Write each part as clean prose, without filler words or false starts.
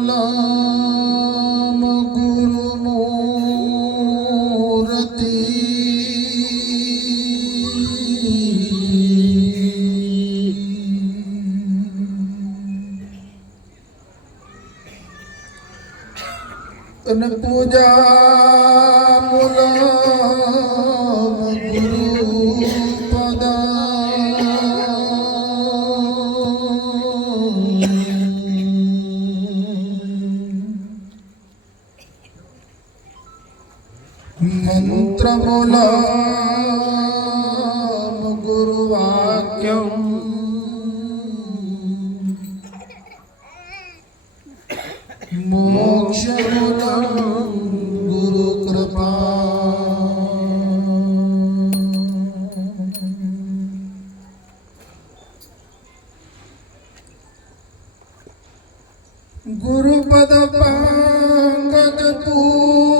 મૂલમ ગુરુમૂર્તિ તન પૂજા મૂલમ મંત્રમૂલમ ગુરુવાક્યમ મોક્ષમૂલમ ગુરુકૃપા ગુરુપદ પંકજ પૂજતા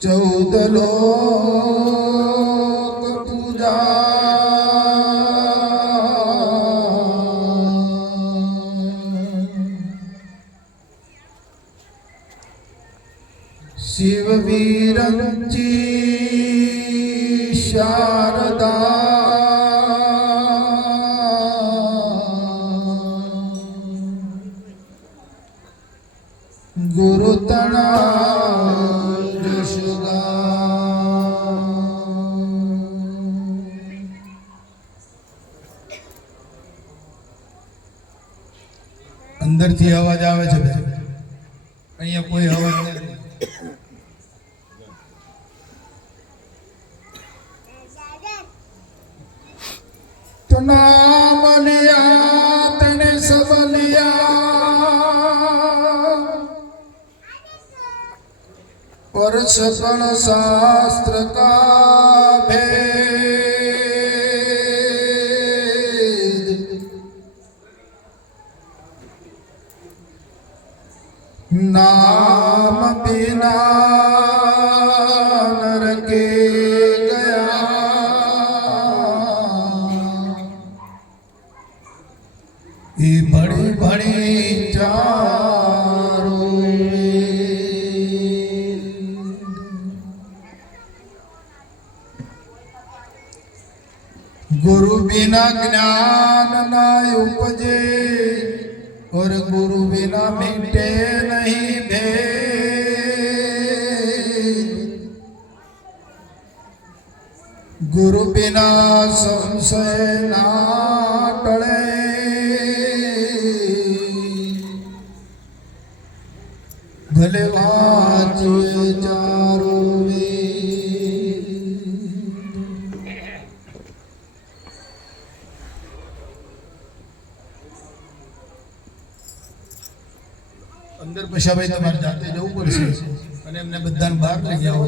ચૌદ લોક પૂજા શિવ વિરંચી શારદા ગુરુતણા અંદરથી અવાજ આવે છે અહીંયા કોઈ અવાજ નથી તો નામ લિયા તને સબ લિયા પર સકળ શાસ્ત્ર કા ભેદ नाम बिना नरके गया ये बड़ी बड़ी चारों गुरु बिना ज्ञान ना उपजे और गुरु बिना मिटे नहीं भेद गुरु बिना संशय ना टळे भले वांचे चारो અંદર પશાભાઈ તમારે જાતે જવું પડશે અને એમને બધાને બહાર લઈ જાઓ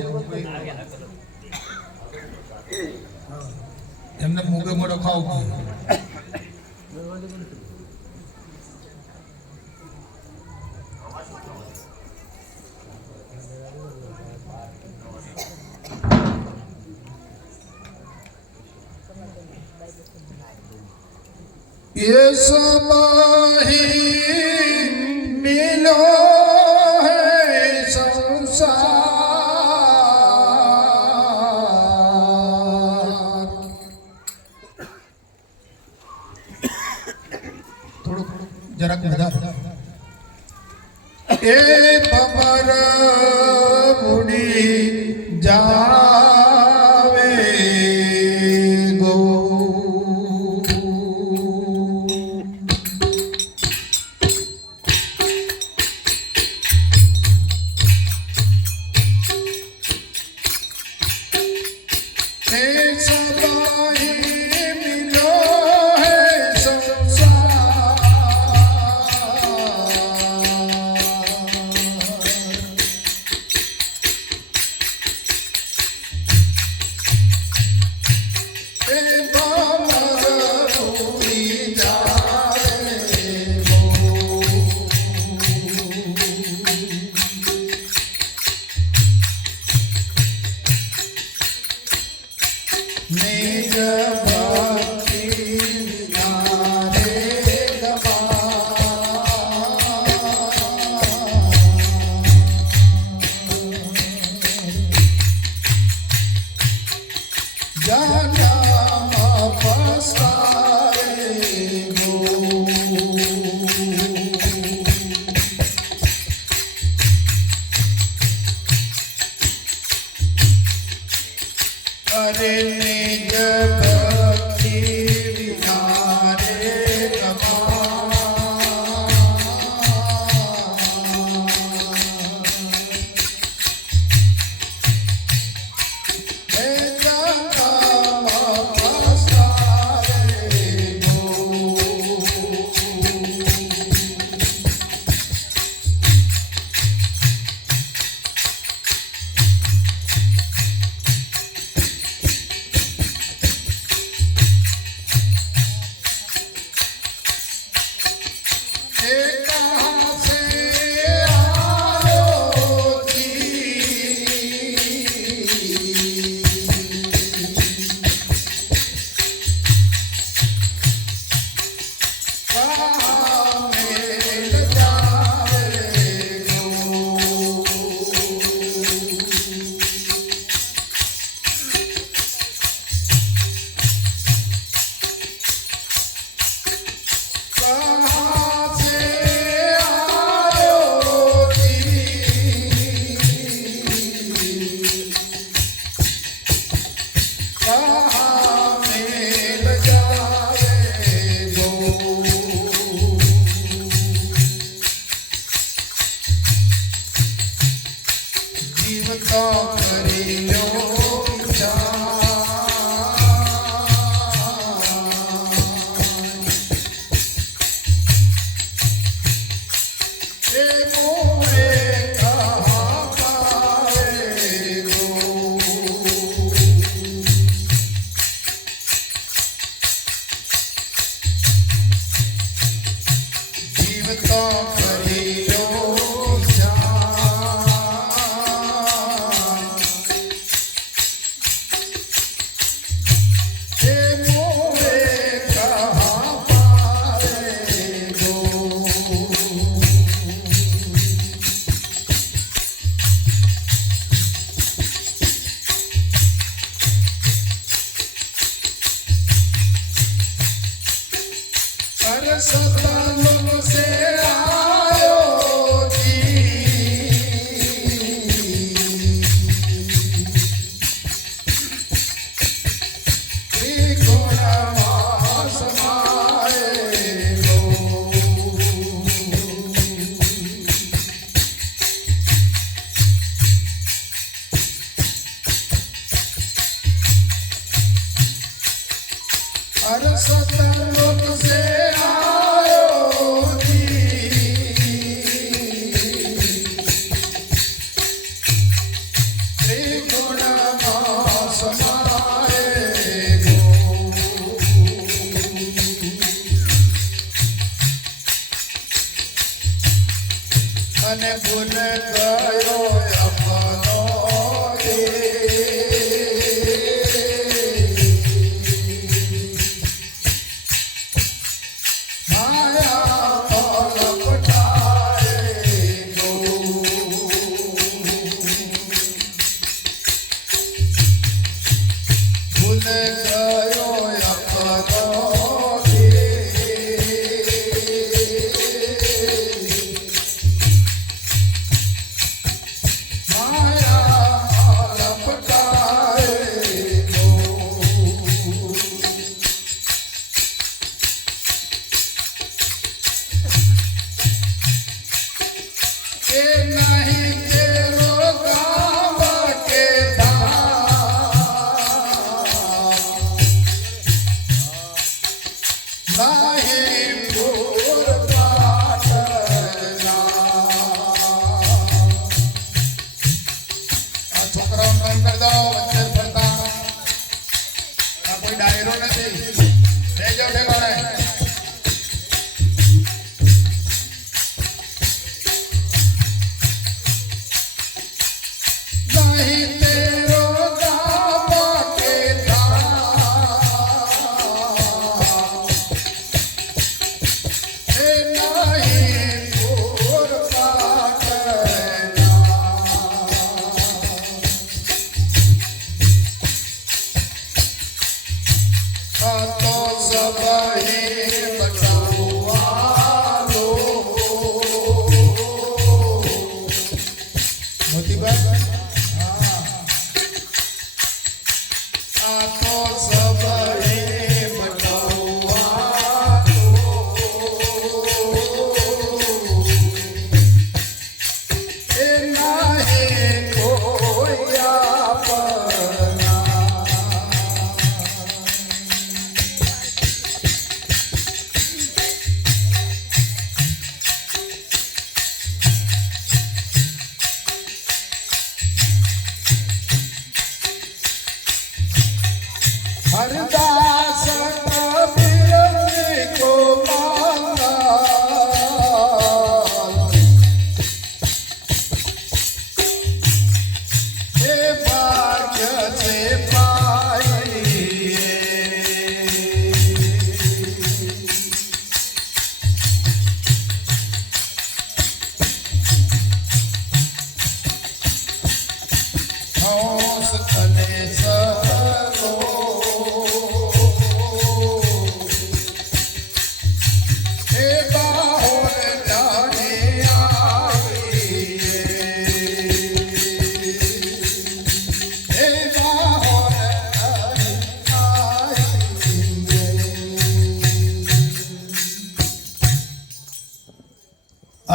એમને મોગે મોડો ખાવું ये सब ही मिलो है संसार થોડું જરાક બધા એ બબર બુડી જાવે ગો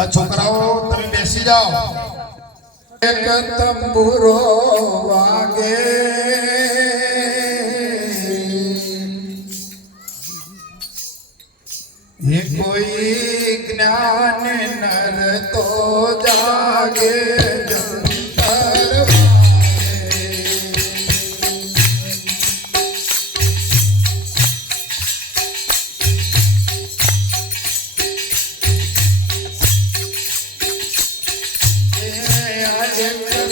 આ છોકરાઓ તમે બેસી જાઓ. એક તંબુરો વાગે એ કોઈ જ્ઞાન નર તો જાગે જંતર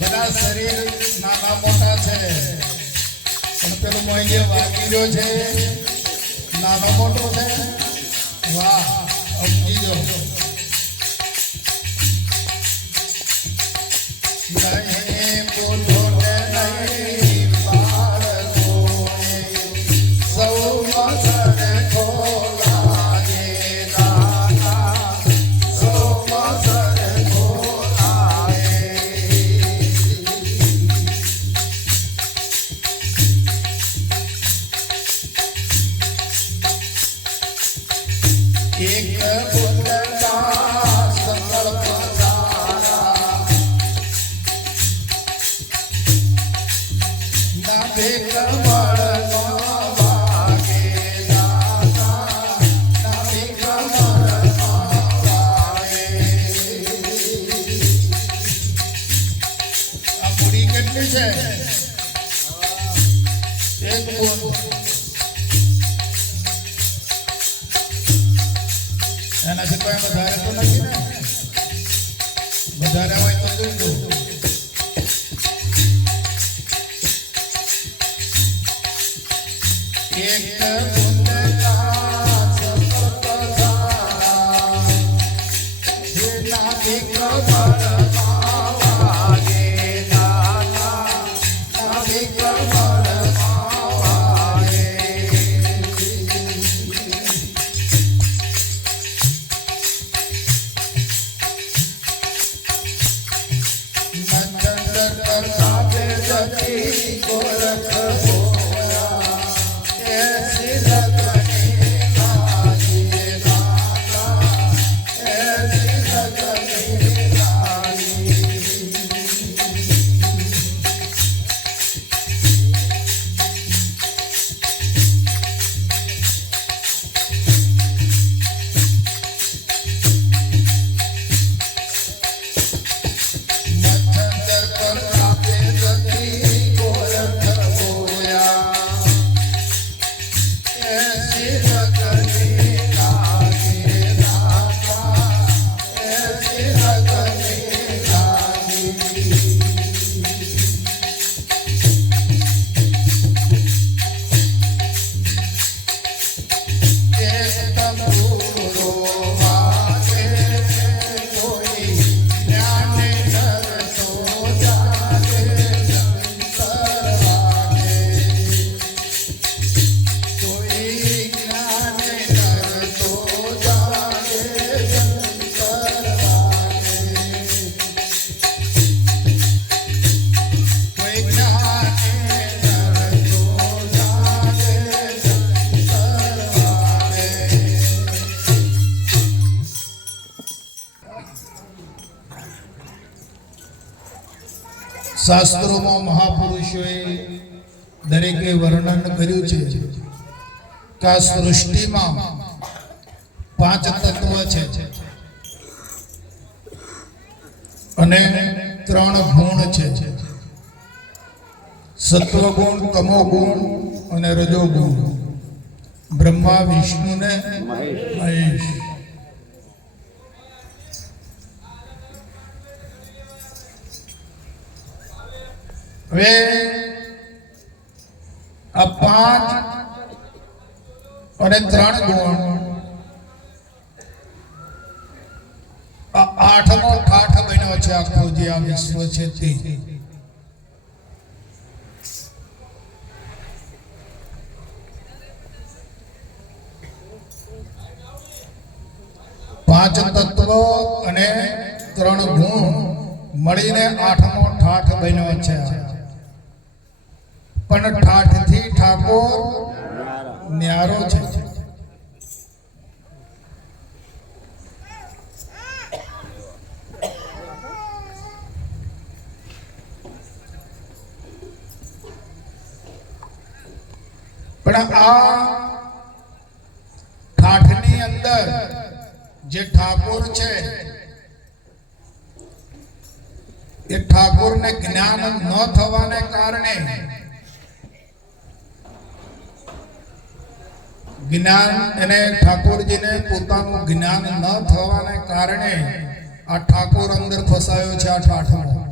બધા શરીર નાના મોટા છે પણ પેલો મોંઘે વાગીજો છે નાનો મોટો છે વાહ સમજી જો નહીં બોલો ને નહીં બાળકો સૌ મસરે ખોલાગે દાદા સૌ મસરે ખોલાગે એક બોલતા સંકલ્પ સારા ના ભેગ મળવા વાગે દાદા ના ભેગ મળવા વાગે આ પૂરી કેટલી છે એક બોલ એનાથી કોઈ વધારે તો નથી ને વધારે હોય તો જોજો એક ગુંદકા સપત સારા જેના દીકરો મળવા વાગે દાદા ના દીકરો મળવા વાગે શાસ્ત્રોમાં મહાપુરુષોએ દરેકે વર્ણન કર્યું છે કે આ સૃષ્ટિમાં 5 તત્વ છે અને 3 ગુણ છે સત્વગુણ તમોગુણ અને રજોગુણ બ્રહ્મા વિષ્ણુ ને મહેશ वे अब 5 और 3 गुण 8મો ઠાઠ બન્યો છે આખો જે આ વિશ્વ છે તે 5 તત્વ અને 3 ગુણ મળીને 8મો ઠાઠ બન્યો છે પણ ઠાઠથી ઠાકોર ન્યારો છે પણ આ ઠાઠની અંદર જે ઠાકોર છે એ ઠાકોરને જ્ઞાન ન થવાને કારણે જ્ઞાન એને ઠાકોરજીને પોતાનું જ્ઞાન ન થવાને કારણે આ ઠાકોર અંદર ફસાયો છે આ ઠાઠમાં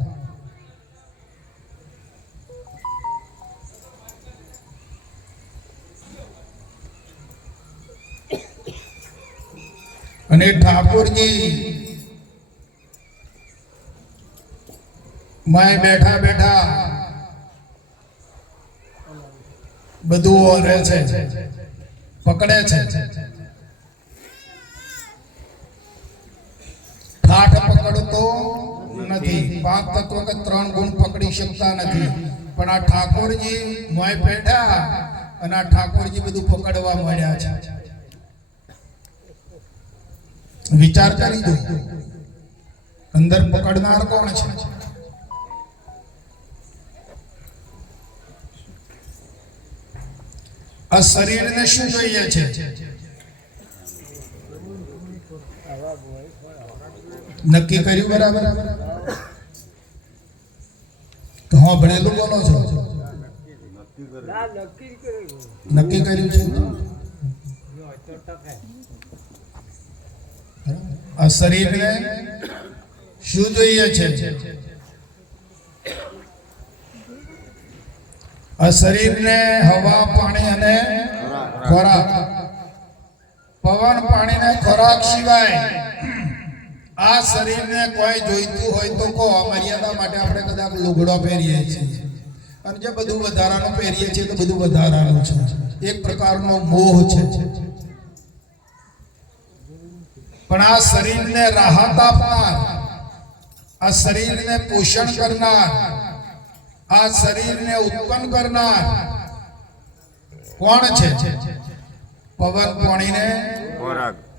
અને ઠાકોરજી માય બેઠા બેઠા બધું ઓરે છે, પકડે છે. ઠાઠ પકડતો નથી, 5 તત્વ કે 3 ગુણ પકડી શકતા નથી, પણ આ ઠાકોરજી મોય બેઠા અને આ ઠાકોરજી બધું પકડવા મળ્યા છે. વિચાર કરી દો, અંદર પકડનાર કોણ છે? આ શરીરને શું જોઈએ છે? નક્કી કર્યું બરાબર? તો હા ભણેલું બોલો છો? નક્કી કર્યું છે. આ શરીરને શું જોઈએ છે? આ શરીરને હવા, પાણી અને ખોરાક. પવન, પાણી ને ખોરાક સિવાય આ શરીરને કોઈ જોઈતું હોય તો કહો. મર્યાદા માટે આપણે કદાચ લુગડો પહેરીએ છીએ અને જે બધું વધારાનું પહેરીએ છીએ તો બધું વધારાનું છે. એક પ્રકારનો મોહ છે. પણ આ શરીરને રાહત આપનાર, આ શરીરને પોષણ કરનાર, આ શરીરને ઉત્પન્ન કરનાર કોણ છે? પવન, પાણીને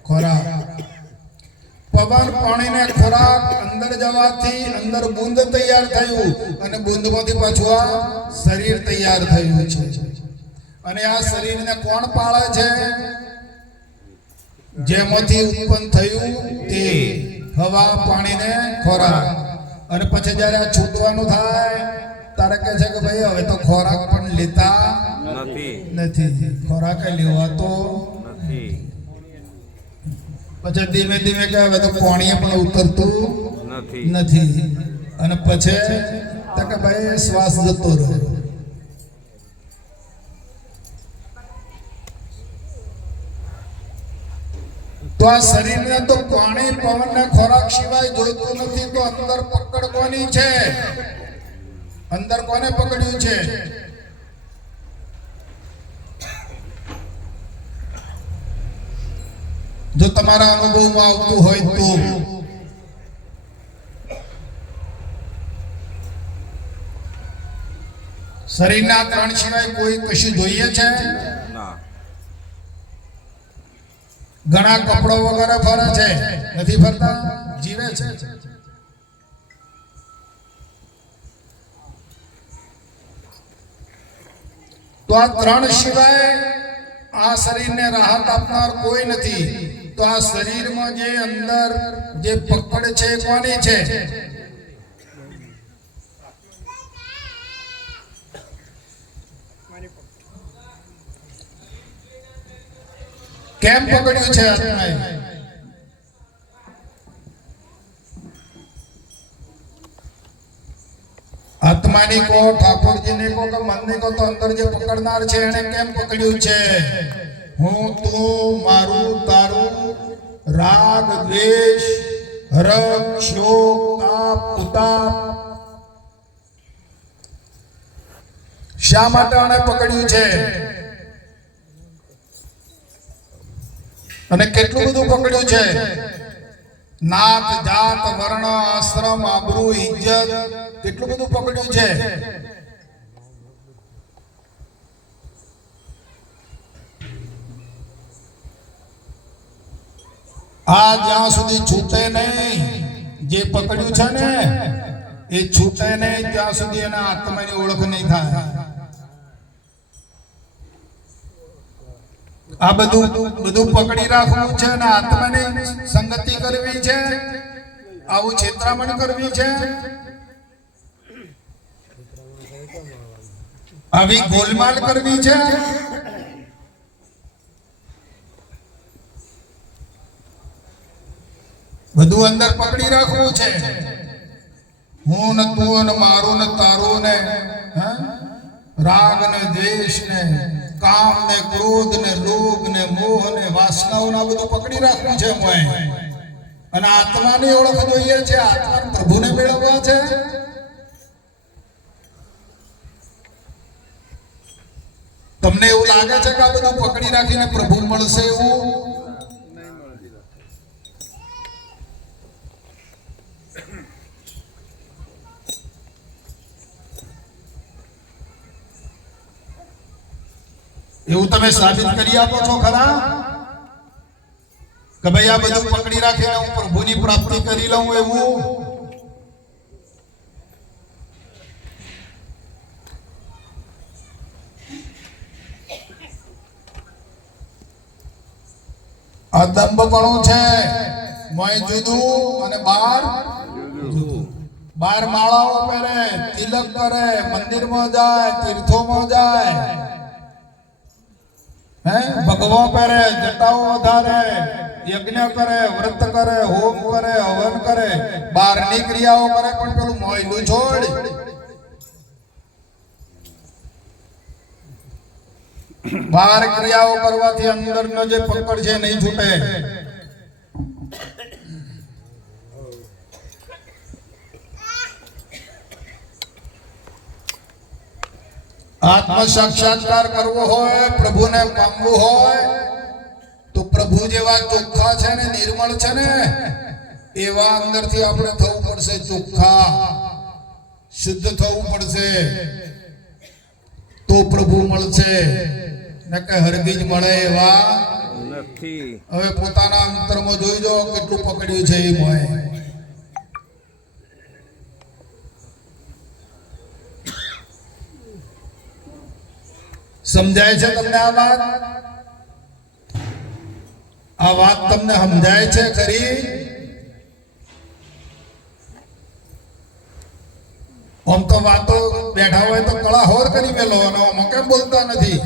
ખોરાક. પવન, પાણીને ખોરાક અંદર જવાથી અંદર બુંદ તૈયાર થયું અને બુંદમાંથી પાછું આ શરીર તૈયાર થયું છે. અને આ શરીરને કોણ પાળે છે? જેમાંથી ઉત્પન્ન થયું તે હવા, પાણીને ખોરાક. અને પછી જયારે આ છૂટવાનું થાય તારે કહે છે કે ભાઈ હવે તો ખોરાક પણ લેતા નથી, ખોરાક લેવાતો નથી. પછી ધીમે ધીમે કે હવે તો પાણી પણ ઉતરતું નથી. અને પછી તો કે ભાઈ શ્વાસ જતો રહ્યો. તો આ શરીરને તો પાણી, પવન ને ખોરાક સિવાય જોઈતું નથી. તો અંદર પકડ કોની છે? અંદર કોને પકડ્યું છે? જો તમારા અનુભવમાં આવતું હોય તો શરીરના 3 સિવાય કોઈ કશું જોઈએ છે? ઘણા કપડો વગર ફરે છે, નથી ફરતા, જીવે છે. તો આ 3 સિવાય આ શરીરને રાહત આપનાર કોઈ નથી. તો આ શરીરમાં જે અંદર જે પકડ છે કોની છે? કેમ પકડ્યું છે આત્માએ? આત્માની કો, ઠાકોરજીને કો કે મનને કો, તો અંદર જે પકડનાર છે એને કેમ પકડ્યું છે? હું, તું, મારું, તારું, રાગ, દ્વેષ, હરખ, શોક, તાપ, ઉતાપ. શા માટે આને પકડ્યું છે? અને કેટલું બધું પકડ્યું છે? નાત, જાત, વર્ણ, આશ્રમ, આબરૂ, ઇજ્જત, કેટલું બધું પકડ્યું છે. આ જ્યાં સુધી છૂટે નહીં, જે પકડ્યું છે ને એ છૂટે નહીં ત્યાં સુધી એના આત્માની ઓળખ નહીં થાય. આ બધું પકડી રાખવું છે અને આત્માની સંગતિ કરવી છે, આવું છેતરામણ કરવી છે, આવી ગોલમાલ કરવી છે. બધું અંદર પકડી રાખવું છે. હું ને તું ને મારું ને તારું ને રાગ ને દ્વેષ ને કામ ને ક્રોધ ને લોભ ને મોહ ને વાસનાઓના બધું પકડી રાખવું છે મોય. અને આત્માની ઓળખ જોઈએ છે, આત્મા પ્રભુને મેળવવા છે. તમને એવું લાગે છે કે આ બધું પકડી રાખીને પ્રભુ મળશે એવું? એવું તમે સાબિત કરી આપો છો ખરા કે ભાઈ આ બધું પકડી રાખીને હું પ્રભુની પ્રાપ્તિ કરી લઉં એવું? આ દંભપણું છે. મોય જુદું અને બાર જુદું. બાર માળાઓ પહેરે, તિલક કરે, મંદિરમાં જાય, તીર્થોમાં જાય, ભગવો પહેરે, જટાઓ વધારે, યજ્ઞ કરે, વ્રત કરે, હોમ કરે, હવન કરે, બહારની ક્રિયાઓ કરે, પણ પેલું મોયલું છોડ. બહાર ક્રિયાઓ કરવાથી અંદરનો જે પકડ છે નહીં છૂટે. આત્મ સાક્ષાત્કાર કરવો હોય, પ્રભુને પામવું હોય તો પ્રભુ જેવા ચોખ્ખા છે ને નિર્મળ છે ને એવા અંદરથી આપણે થવું પડશે. ચોખ્ખા શુદ્ધ થવું પડશે તો પ્રભુ મળશે. ને કે હરગીજ મળે એવા નથી. હવે પોતાના અંતરમાં જોઈ જો કેટલું પકડ્યું છે એ મોય. સમજાય છે તમને આ વાત? આ વાત તમને સમજાય છે ખરી? આમ તો વાતો બેઠા હોય તો કળા હોર કરી મેલો અને આમાં કેમ બોલતા નથી?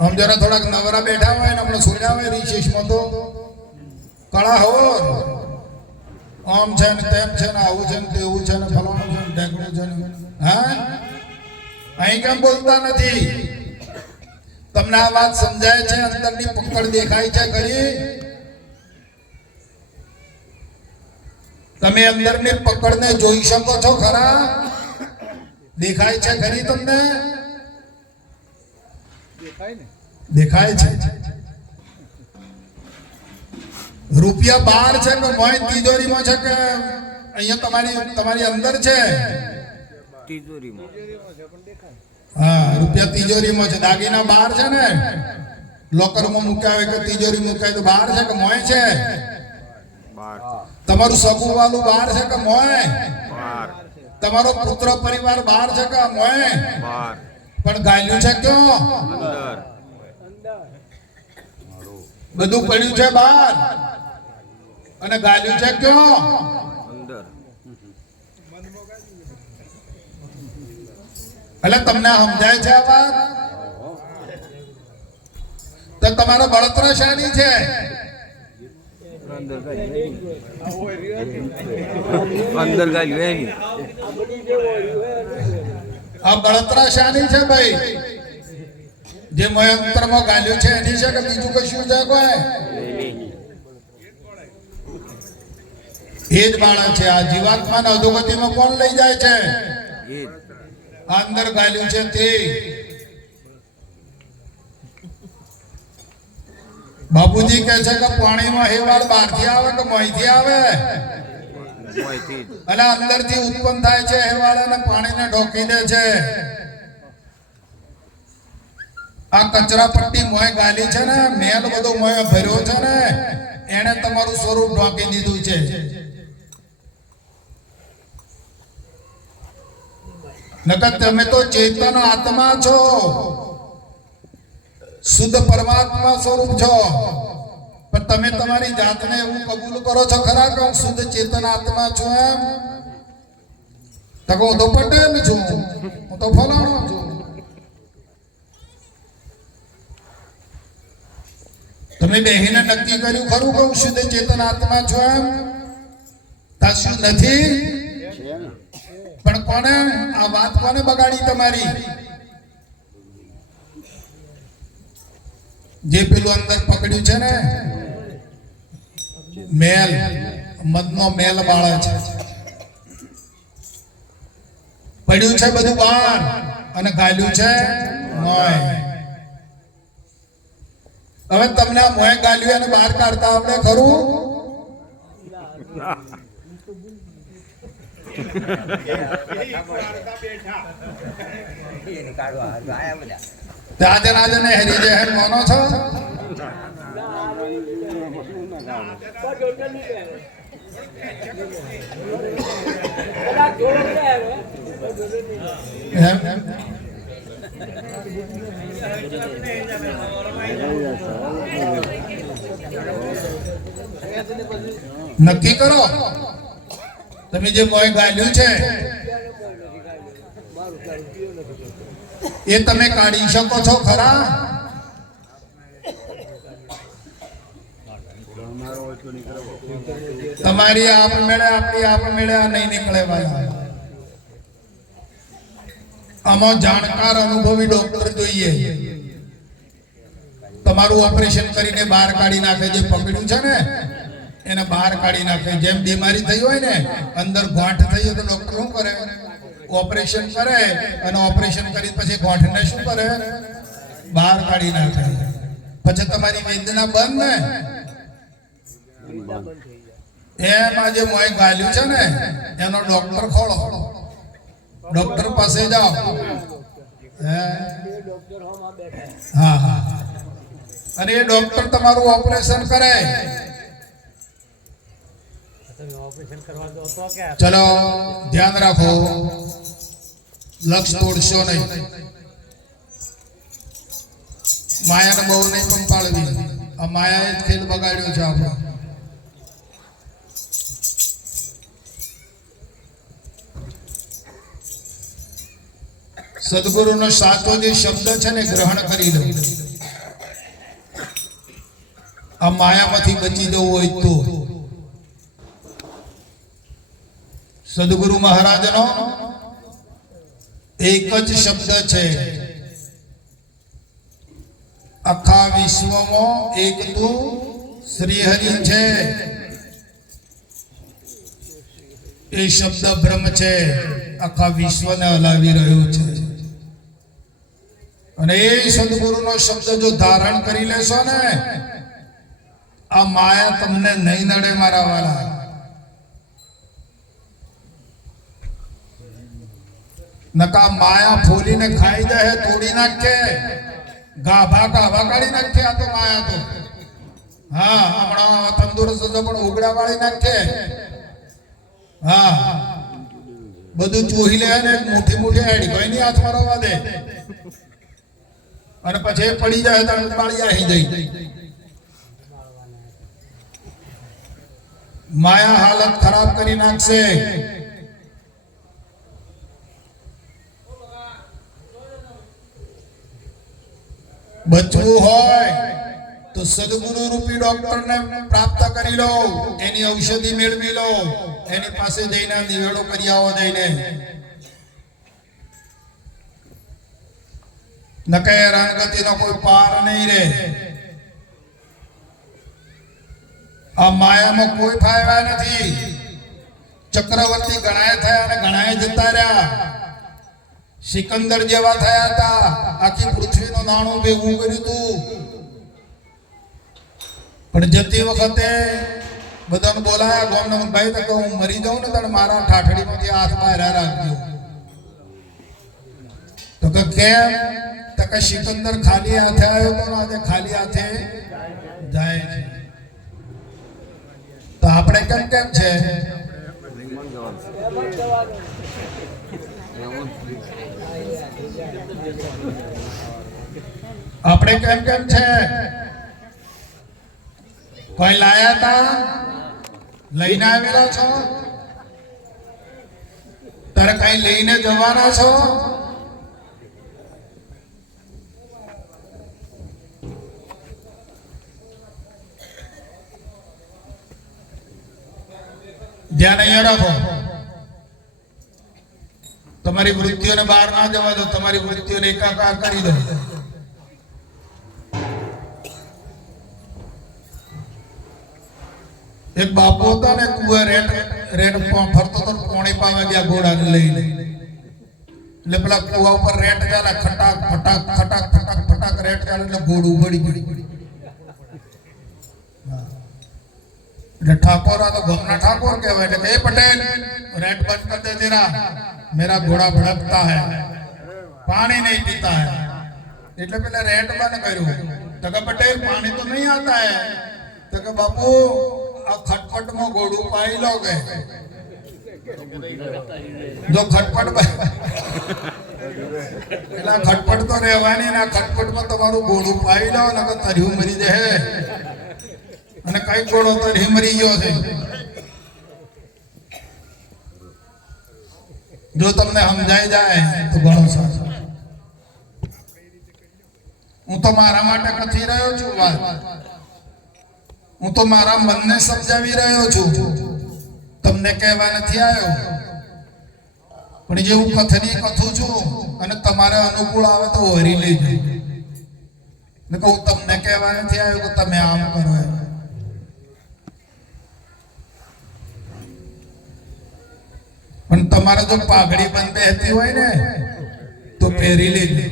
આમ જરા થોડાક નવરા બેઠા હોય ને આપણે સોડ્યા હોય રિશેષમાં તો કળા હોર આમ છે ને તેમ છે ને આવું છે ને તેવું છે ને ફલાણું છે ને ઢેકણું છે ને. હા, અહીં કેમ બોલતા નથી? તમને આ વાત સમજાય છે? અંદરની પકડ દેખાય છે ખરી? તમે અંદરની પકડને જોઈ શકો છો ખરા? દેખાય છે ખરી તમને? દેખાય છે. રૂપિયા બહાર છે કે મોય તિજોરીમાં છે કે અહીંયા તમારી અંદર છે? તિજોરીમાં. હા, રૂપિયા તિજોરીમાં છે. દાગીના બહાર છે ને લોકરમાં મુકાવે કે તિજોરી મુકાય તો બહાર છે કે મોય છે? બહાર. તમારું સગું વાલું બહાર છે કે મોય? બહાર. તમારો પુત્ર પરિવાર બહાર છે કે મોય? બહાર. પણ ગાલ્યું છે ક્યો? અંદર. બધું પડ્યું છે બહાર અને ગાલ્યું છે ક્યો? અંદર. એટલે તમને સમજાય છે આ વાત? તો તમારો બળતરા શાની છે? અંદર ગાલ્યું એની. આ બળતરા શાની છે ભાઈ? જે મયંત્રમાં ગાલ્યું છે એની છે કે બીજું કશું છે? કોઈ એ જ બાળક છે. આ જીવાત્માના અધોગતિમાં કોણ લઈ જાય છે? અંદર ગાલ્યું છે તે. બાપુજી કહે છે કે પાણીમાં હેવાળ બહારથી આવે કે મોંથી આવે? અને અંદરથી ઉત્પન્ન થાય છે હેવાળ અને પાણીને ઢોકી દે છે. આ કચરા પટ્ટી મોય ગાલી છે ને, મેલ બધો મોય ભર્યો છે ને, એને તમારું સ્વરૂપ ઢોકી દીધું છે. નકર તમે તો ચેતન આત્મા છો, શુદ્ધ પરમાત્મા સ્વરૂપ છો. પણ તમે તમારી જાતને એવું કબૂલ કરો છો ખરા કે હું શુદ્ધ ચેતન આત્મા છું એમ? તો હું તો પટેલ છું, હું તો ફલાણો છું. તમે બેહીને નક્કી કર્યું ખરું કે હું શુદ્ધ ચેતન આત્મા છું એમ? થશું નથી પણ કોને આ વાત કોને બગાડી તમારી? જે પેલું અંદર પકડ્યું છે ને મેલ, મદનો મેલ બાળે છે, પડ્યું છે બધું બહાર અને ગાલ્યું છે મોય. હવે તમને આ મોય ગાલ્યું અને બહાર કાઢતા આવડે ખરું? આજે આજે ને હેરી જે હેર માનો છો? નક્કી કરો તમે જે મોય ગાલ્યું છે એ તમે કાઢી શકો છો ખરા? તમારી આપમેળે આપણી આપમેળે આ નહીં નીકળે ભાઈ. આમાં જાણકાર અનુભવી ડોક્ટર જોઈએ. તમારું ઓપરેશન કરીને બહાર કાઢી નાખે, જે પકડ્યું છે ને એને બહાર કાઢી નાખે. જેમ બીમારી થઈ હોય ને, અંદર ગાંઠ થઈ હોય તો ડોક્ટર શું કરે? ઓપરેશન કરે અને ઓપરેશન કરી પછી ગાંઠને શું કરે? બહાર કાઢી નાખે. પછી તમારી વેદના બંધ ને એમ આજે મોય ગાલ્યું છે ને એનો ડોક્ટર ખોળો, ડોક્ટર પાસે જાઓ. હા હા, અને એ ડોક્ટર તમારું ઓપરેશન કરે. ચલો ધ્યાન રાખો, લક્ષ તોડશો નહીં, માયાને બહુ નહીં પંપાળવી. આ માયાએ જ ખેલ બગાડ્યો છે આપણો. સદગુરુનો સાચો જે શબ્દ છે ને ગ્રહણ કરી લો. આ માયામાંથી બચી જવું હોય તો સદગુરુ મહારાજનો એક જ શબ્દ છે, આખા વિશ્વમાં એક તું શ્રીહરિ છે. એ શબ્દ બ્રહ્મ છે, આખા વિશ્વને હલાવી રહ્યો છે. અને એ સદગુરુનો શબ્દ જો ધારણ કરી લેશો ને, આ માયા તમને નહીં નડે મારા વાલા. નકા માયા ફોલીને ખાઈ જાય, તોડી નાખે, ગાભા કાઢી નાખે. આ તો માયા તો હા હમણાં તંદુરસ્ત પણ ઉગડા વાળી નાખે. હા બધું ચોહી લે ને મોટી મોટી હેડી કોઈ નહીં હાથ મારવા દે અને પછી પડી જાય તો પાળી આવી જાય. માયા હાલત ખરાબ કરી નાખશે. બચવું હોય તો સદગુરુ રૂપી ડોક્ટરને પ્રાપ્ત કરી લો, એની ઔષધિ મેળવી લો, એની પાસે જઈને નિવેડો કરી આવો. જઈને નકે રણગતિનો કોઈ પાર નહીં રે. આ માયામાં કોઈ ફાયદા નથી. ચક્રવર્તી ગણાય થયા અને ગણાય જતા રહ્યા. સિકંદર જેવા થયા હતા, આખી પૃથ્વીનું નાણું ભેગું કર્યું હતું. પણ જતી વખતે બધાને બોલાયા, ગોમના ભાઈ તો હું મરી જાઉં ને તને મારા ઠાઠડીમાંથી હાથ બહાર રાખજો. તો કે કેમ? તો કે સિકંદર ખાલી હાથે આવ્યો તો આજે ખાલી હાથે જાય છે. તો આપણે કેમ કેમ છે? આપણે કેમ કેમ છે? કોઈ લાયા તા? લઈને આવેલા છો? તારે કઈ લઈને જવાના છો? ધ્યાન અહીંયા રાખો. તમારી વૃત્તિઓને બહાર ના જવા દો, તમારી વૃત્તિઓને એકાકાર કરી દો. એક બાપુ હતો ને, કુએ રેટ ફરતો તો પોણી પાવા ગયા ઘોડાને લઈને. એટલે પેલા કુવા ઉપર રેટ ચાલે, ખટાક ફટાક ખટાક ફટાક ફટાક રેટ ચાલે એટલે ઘોડું ઉભડી ગયું. એટલે ઠાકોર આ તો ગમના ઠાકોર કહેવાય. એટલે એ પટેલ रेट बंद कर दे तेरा, मेरा घोड़ा भड़कता है, पानी नहीं पीता है. એટલે પેલા રેટ બંધ કર્યું. તો કે પટેલ પાણી તો નહીં आता है. તો કે બાપુ આ ખટપટ માં ઘોડું પાઈ લોગે. જો ખટપટ પેલા ખટપટ તો રહેવાની ના, ખટપટ માં તમારું ઘોડું પાઈ લો ને તર્યું મરી જાય. અને કઈ ઘોડો તરી મરી ગયો છે. જો તમને સમજાઈ જાય તો ઘણું સારું. હું તો મારા માટે કથી રહ્યો છું વાત, હું તો મારા મનને સમજાવી રહ્યો છું, તમને કહેવા નથી આવ્યો. પણ જે હું કથની કથું છું અને તમારે અનુકૂળ આવે તો વરી લેજો. ને કહું તમને કહેવા નથી આવ્યો કે તમે આમ કરો એમ. પણ તમારે જો પાઘડી બંધ બેહતી હોય ને તો પહેરી લેજો.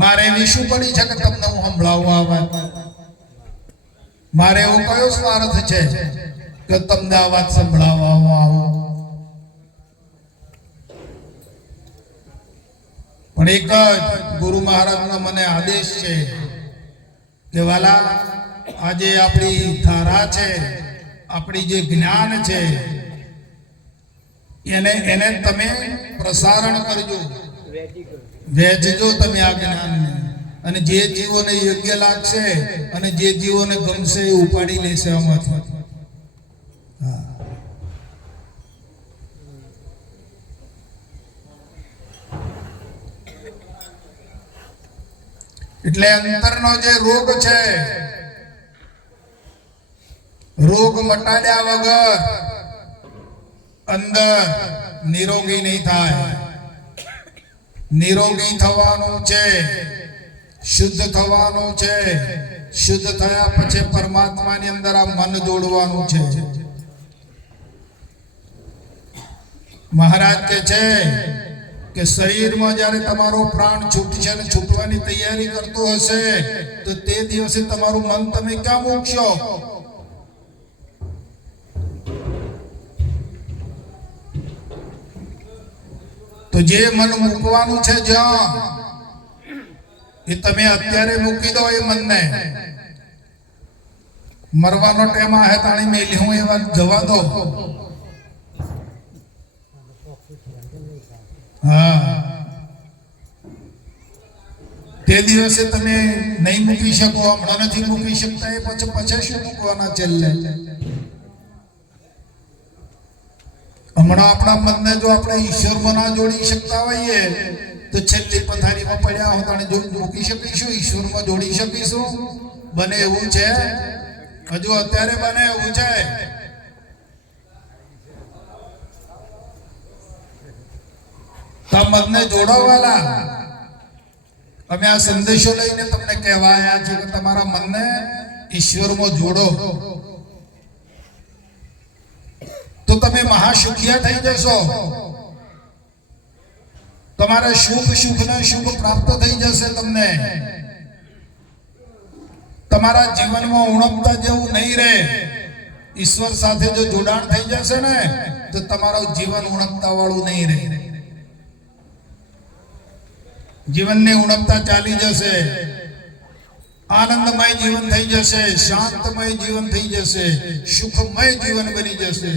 મારે એવી શું પડી છે કે તમને હું સંભળાવું આ વાત? મારે એવો કયો સ્વાર્થ છે કે તમને આ વાત સંભળાવવા આવું? પણ એક જ ગુરુ મહારાજનો મને આદેશ છે કે વાલા, આજે આપણી ધારા છે, આપણી જે જ્ઞાન છે એને તમે પ્રસારણ કરજો, વહેંચજો તમે આ જ્ઞાનને. અને જે જીવોને યોગ્ય લાગશે અને જે જીવોને ગમશે એ ઉપાડી લેશે આમાંથી. એટલે અંતરનો જે રોગ છે, રોગ મટાડ્યા વગર અંદર નિરોગી નહીં થાય. નિરોગી થવાનું છે, શુદ્ધ થવાનું છે. શુદ્ધ થયા પછી પરમાત્માની અંદર આ મન જોડવાનું છે. મહારાજ કે છે કે શરીરમાં જ્યારે તમારો પ્રાણ છૂટશે અને છૂટવાની તૈયારી કરતો હશે તો તે દિવસે તમારું મન તમે ક્યાં મૂકશો? તો જે મન મૂકવાનું છે જ્યાં, એ તમે અત્યારે મૂકી દો એ મનને. મરવાનો ટાઈમ आहे તાણી મેલી હું એ વાત જવા દો. હા, તે દિવસે તમે નહીં મૂકી શકો, હમણાં નથી મૂકી શકતા, એ પછી શું મૂકવાના છેલ્લે? હમણાં આપણા મનને જો આપણે ઈશ્વરમાં ના જોડી શકતા હોઈએ તો છેલ્લી પથારીમાં પડ્યા હોતા જો મૂકી શકીશું, ઈશ્વરમાં જોડી શકીશું? બને એવું છે? હજુ અત્યારે બને એવું છે? તો મનને જોડવાલા અમે આ સંદેશો લઈને તમને કહેવા આવ્યા છીએ કે તમારા મનને ઈશ્વરમાં જોડો તો તમે મહાસુખિયા થઈ જશો. તમારે શુભ ને શુભ પ્રાપ્ત થઈ જશે. તમને તમારા જીવનમાં ઉણપતા જેવું નહીં રહે. ઈશ્વર સાથે જો જોડાણ થઈ જશે ને તો તમારું જીવન ઉણપતા વાળું નહીં રહે. જીવનની ઉણપતા ચાલી જશે, આનંદમય જીવન થઈ જશે, શાંતમય જીવન થઈ જશે, સુખમય જીવન બની જશે.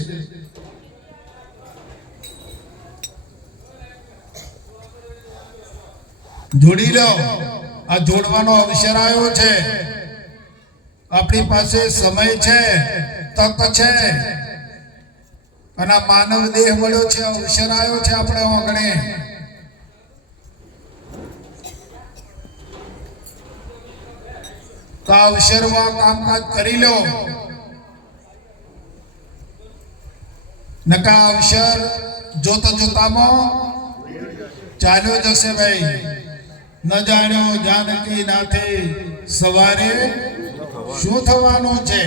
જોડી લો. આ જોડવાનો અવસર આવ્યો છે. આપણી પાસે સમય છે, તક છે, અને આ માનવ દેહ મળ્યો છે, અવસર આવ્યો છે આપણે આગળ. તો અવસરમાં કામકાજ કરી લો, નકા અવસર જોતા જોતામાં ચાલ્યો જશે ભાઈ. ન જાણ્યો જાનકી નાથે સવારે શું થવાનું છે.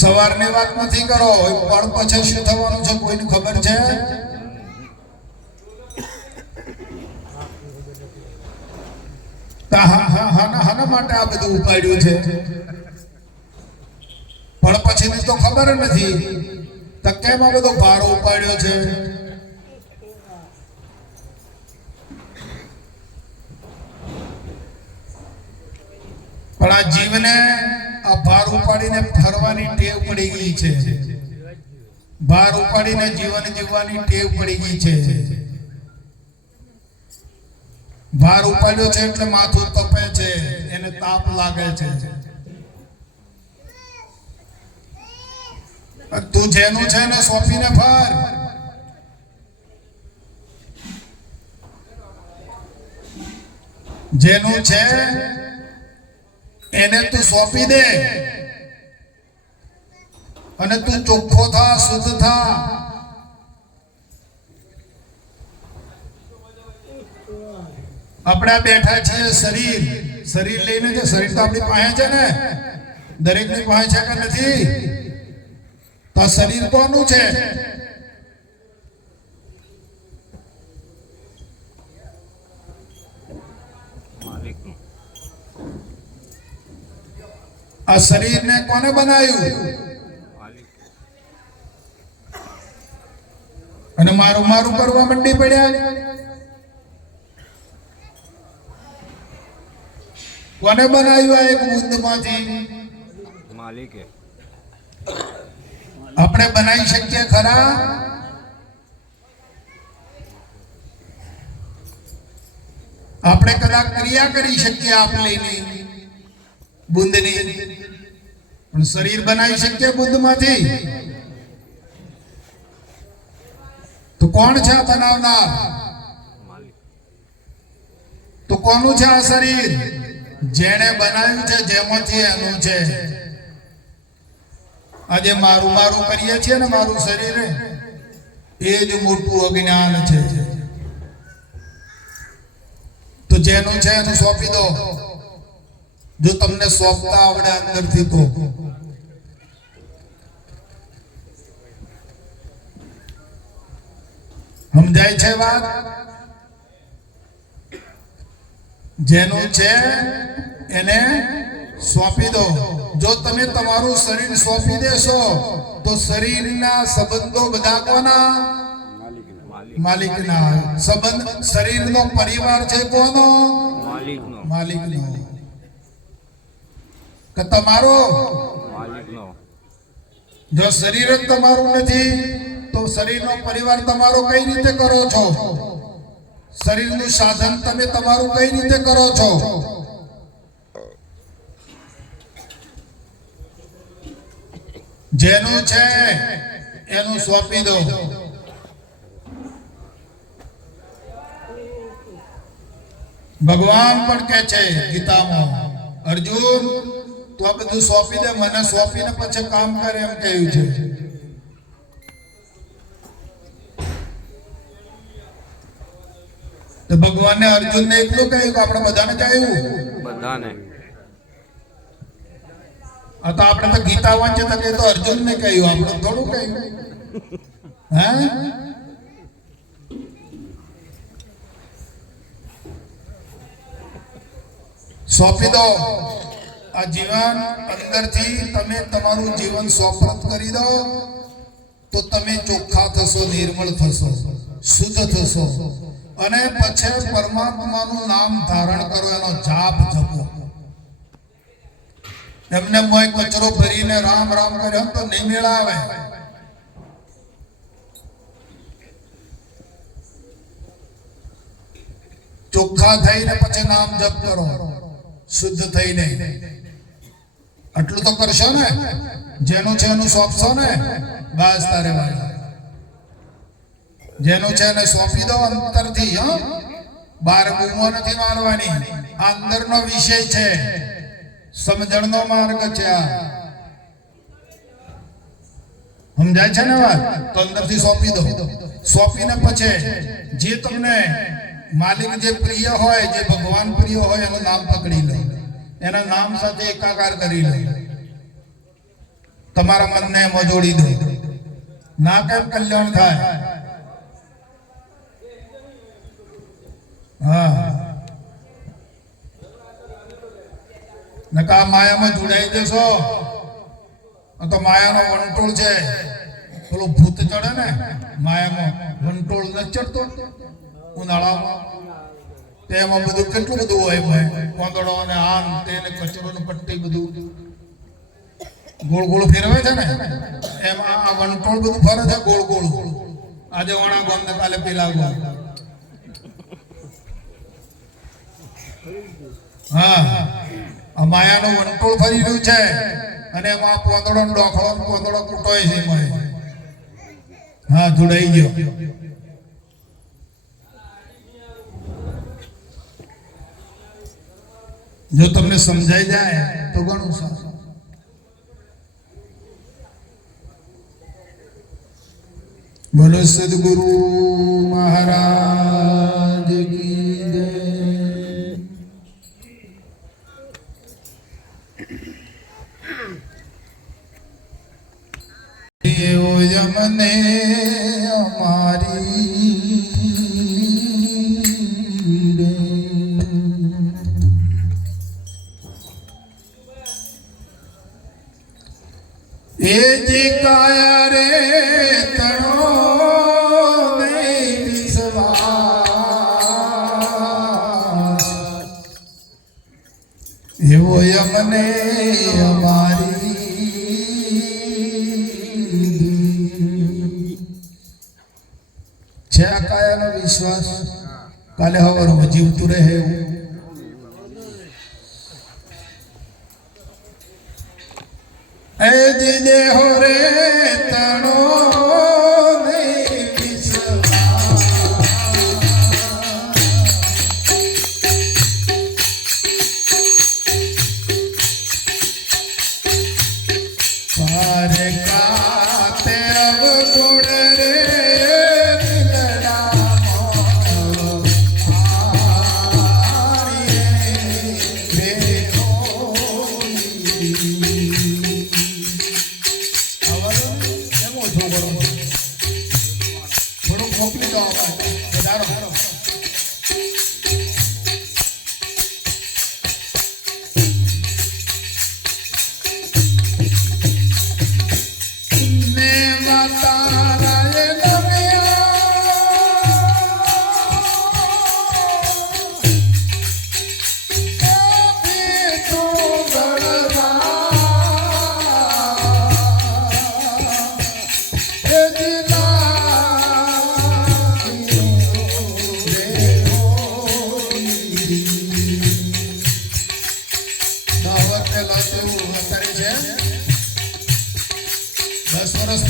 સવારની વાત નથી કરો, પણ પછી શું થવાનું છે કોઈને ખબર છે? હાના માટે આ બધું ઉપાડ્યું છે, પણ પછીની તો ખબર નથી તો કેમ આ બધો ભારો ઉપાડ્યો છે. પણ આ જીવને આ ભાર ઉપાડીને ફરવાની ટેવ પડી ગઈ છે, ભાર ઉપાડીને જીવન જીવવાની ટેવ પડી ગઈ છે. ભાર ઉપાડ્યો છે એટલે માથું તપે છે, એને તાપ લાગે છે. તું જેનું છે ને સોંપીને ફર. જેનું છે એને તું સોંપી દે અને તું ચોખ્ખો થા, શુદ્ધ થા. આપણે બેઠા છીએ શરીર લઈને, જે શરીર તો આપણી પાસે છે ને, દરેકની પાસે છે કે નથી? તો શરીર કોનું છે? આ શરીરને કોને બનાવ્યું? અને મારું મારું કરવા મંડી પડ્યા. કોને બનાવ્યું? એક બુદ્ધમાંથી માલિકે. આપણે બનાવી શકીએ ખરા? આપણે કદાચ ક્રિયા કરી શકીએ આપ લઈને બુંદની, પણ શરીર બનાવી શકીએ બુદ્ધમાંથી? તો કોણ છે આ બનાવનાર? તો કોનું છે આ શરીર? જેણે બનાવ્યું છે, જેમાંથી એનું છે. આજે મારું મારું કરીએ છીએ ને, મારું શરીર, એ જ મોટું અજ્ઞાન છે. તો જેનું છે એનું સોંપી દો, જો તમને સોંપતા આવડે અંદરથી તો. સમજાય છે વાત? જેનું છે એને સોંપી દો. જો તમે તમારું શરીર સોંપી દેશો તો શરીરના સંબંધો બધા કોના? માલિકના. સંબંધ શરીરનો પરિવાર છે કોનો? માલિકનો. કે તમારો? માલિકનો. જો શરીર જ તમારું નથી તો શરીરનો પરિવાર તમારો કઈ રીતે કરો છો? શરીરનું સાધન તમે તમારું કઈ રીતે કરો છો? જેનું છે એનું સોંપી દો. ભગવાન પણ કહે છે ગીતામાં, અર્જુન તું આ બધું સોંપી દે, મને સોંપીને પછી કામ કરે, એમ કહ્યું છે. તો ભગવાને અર્જુનને એટલું કહ્યું કે આપણે બધાને કહ્યું? બધાને. આ તો આપણે તો ગીતા વાંચે તો કે તો અર્જુનને કહ્યું, આપણે થોડું કહ્યું. હે? સોંપી દો આ જીવન. અંદરથી તમે તમારું જીવન સોંપત કરી દો તો તમે ચોખ્ખા થશો, નિર્મળ થશો, શુદ્ધ થશો. અને પછી પરમાત્માનું નામ ધારણ કરો, એનો જાપ જપો. એમને મોય કચરો ભરીને રામ રામ કર્યો તો નહીં મેળાવે. ચોખ્ખા થઈને પછી નામ જપ કરો, શુદ્ધ થઈને. આટલું તો કરશો ને? જેનું છે એનું સોંપશો ને? બસ તારે ભાઈ જેનું છે એને સોંપી દો અંતરથી. હા, બાર બૂમો નથી મારવાની, આ અંદરનો વિષય છે, સમજણનો માર્ગ છે આ. સમજાય છે ને વાત? તો અંદરથી સોંપી દો. સોંપીને પછી જે તમને માલિક જે પ્રિય હોય, જે ભગવાન પ્રિય હોય એનું નામ પકડી લો, એના નામ સાથે એકાકાર કરી લો, તમારા મનને એમાં જોડી દો. ના કેમ કલ્યાણ થાય? હા, નકા માયામાં જોડાઈ જશો તો માયાનો વંટોળ છે, પેલો ભૂત ચડે ને માયામાં, વંટોળ ન ચડતો ઉનાળામાં, તેમાં બધું કેટલું બધું હોય ભાઈ, કોંદડો અને આમ તેને કચરો ને પટ્ટી બધું ગોળ ગોળ ફેરવે છે ને, એમાં આ વંટોળ બધું ફરે છે ગોળ ગોળ. આજે વણા ગોમ ને કાલે પેલા ગોમ. હા, આ માયાનો વંટોળ ફરી રહ્યું છે અને એમાં પોંદડો ડોખળો પોંદડો કૂટોય છે એમાં. હા, જોડાઈ ગયો. જો તમને સમજાઈ જાય તો ઘણું સારું. બોલો સદગુરુ મહારાજ કી જય. એવો યમને અમારી એ જે કાયા રે તણો ને વિશ્વાસ, એવો યમને અમારી છે. આ કાયાનો વિશ્વાસ કાલે હવારમાં જીવતું રહે એવું. એ જીજે હો રે તણો ને વિશ્વાસ, પારે કાતે અવગુણ રે મોકલી દો વધારો. ને માતા રાય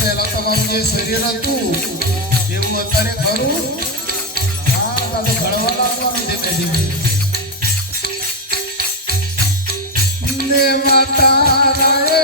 પહેલા તમારું જે શરીર હતું એવું અત્યારે ખરું. હા, તો ઘડવા લાગવાનું ધીમે ધીમે. ને માતા રાય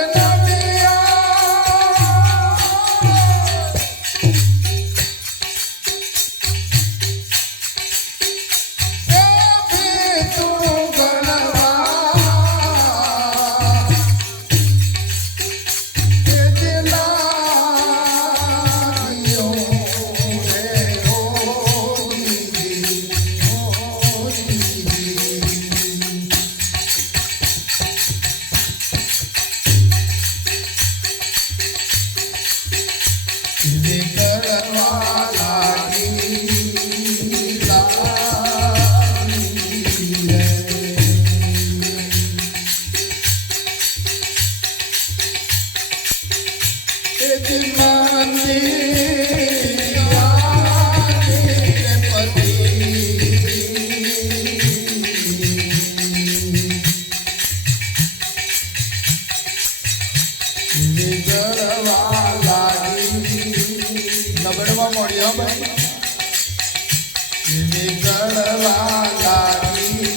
એવી ગળવા લાગી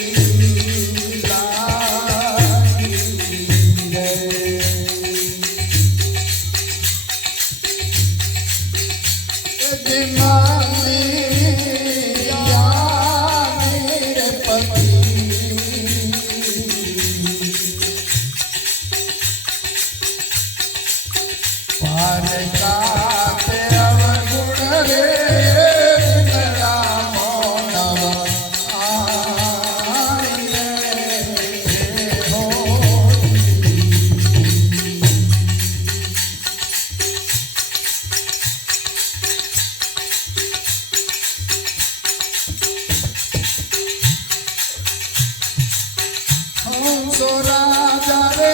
રે. એ દિમાગની યાની રે પતી પાર કાતે અવગુણ રે વિનરામો નવ આય રે હો. હંસો રાજા રે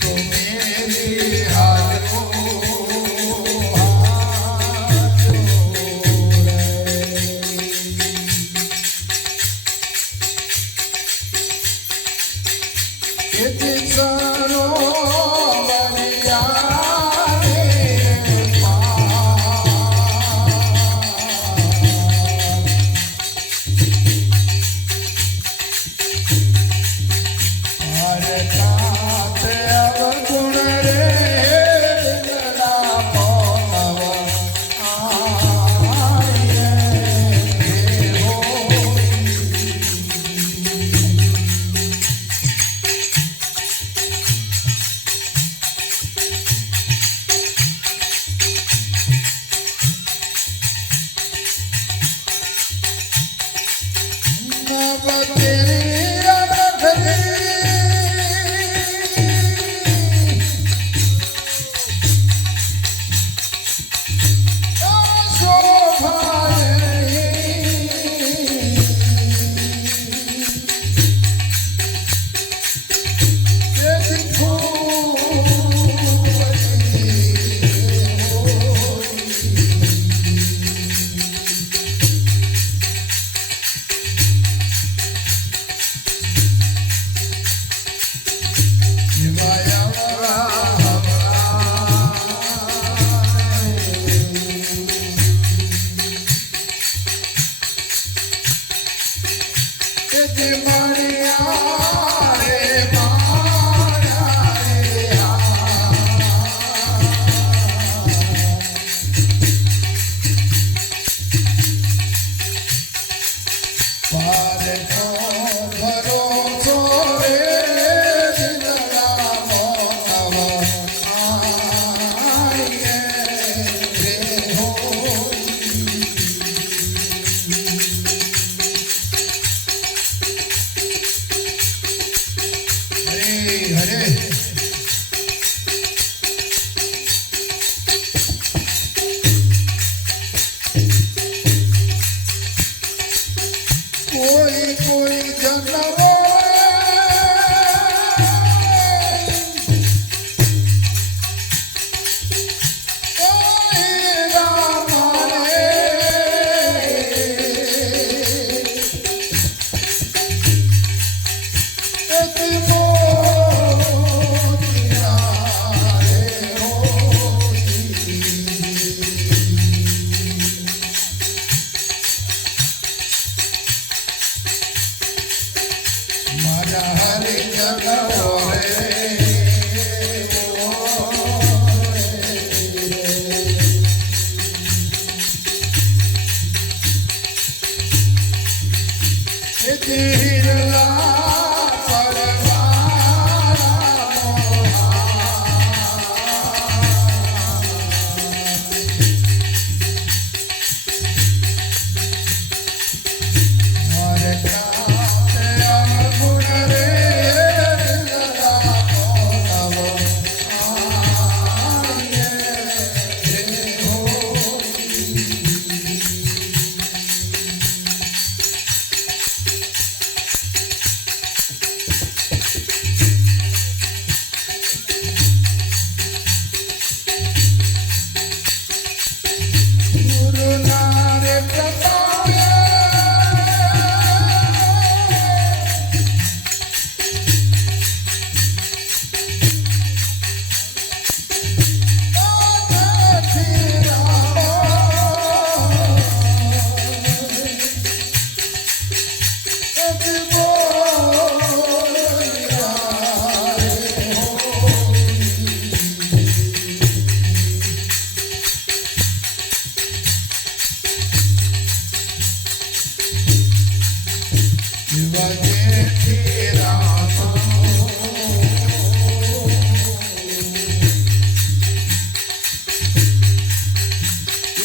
તો મેરી હારો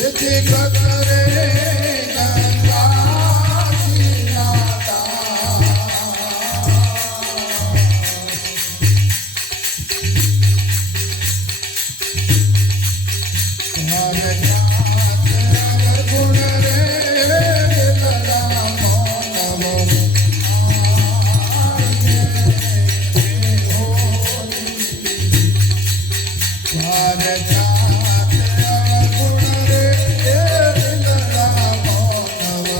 તેથી કતરે ગંગાજી નાતા. તારે જાત અવગુણ રે દિલરા મોનવો. તારે જાત અવગુણ રે દિલરા મોનવો.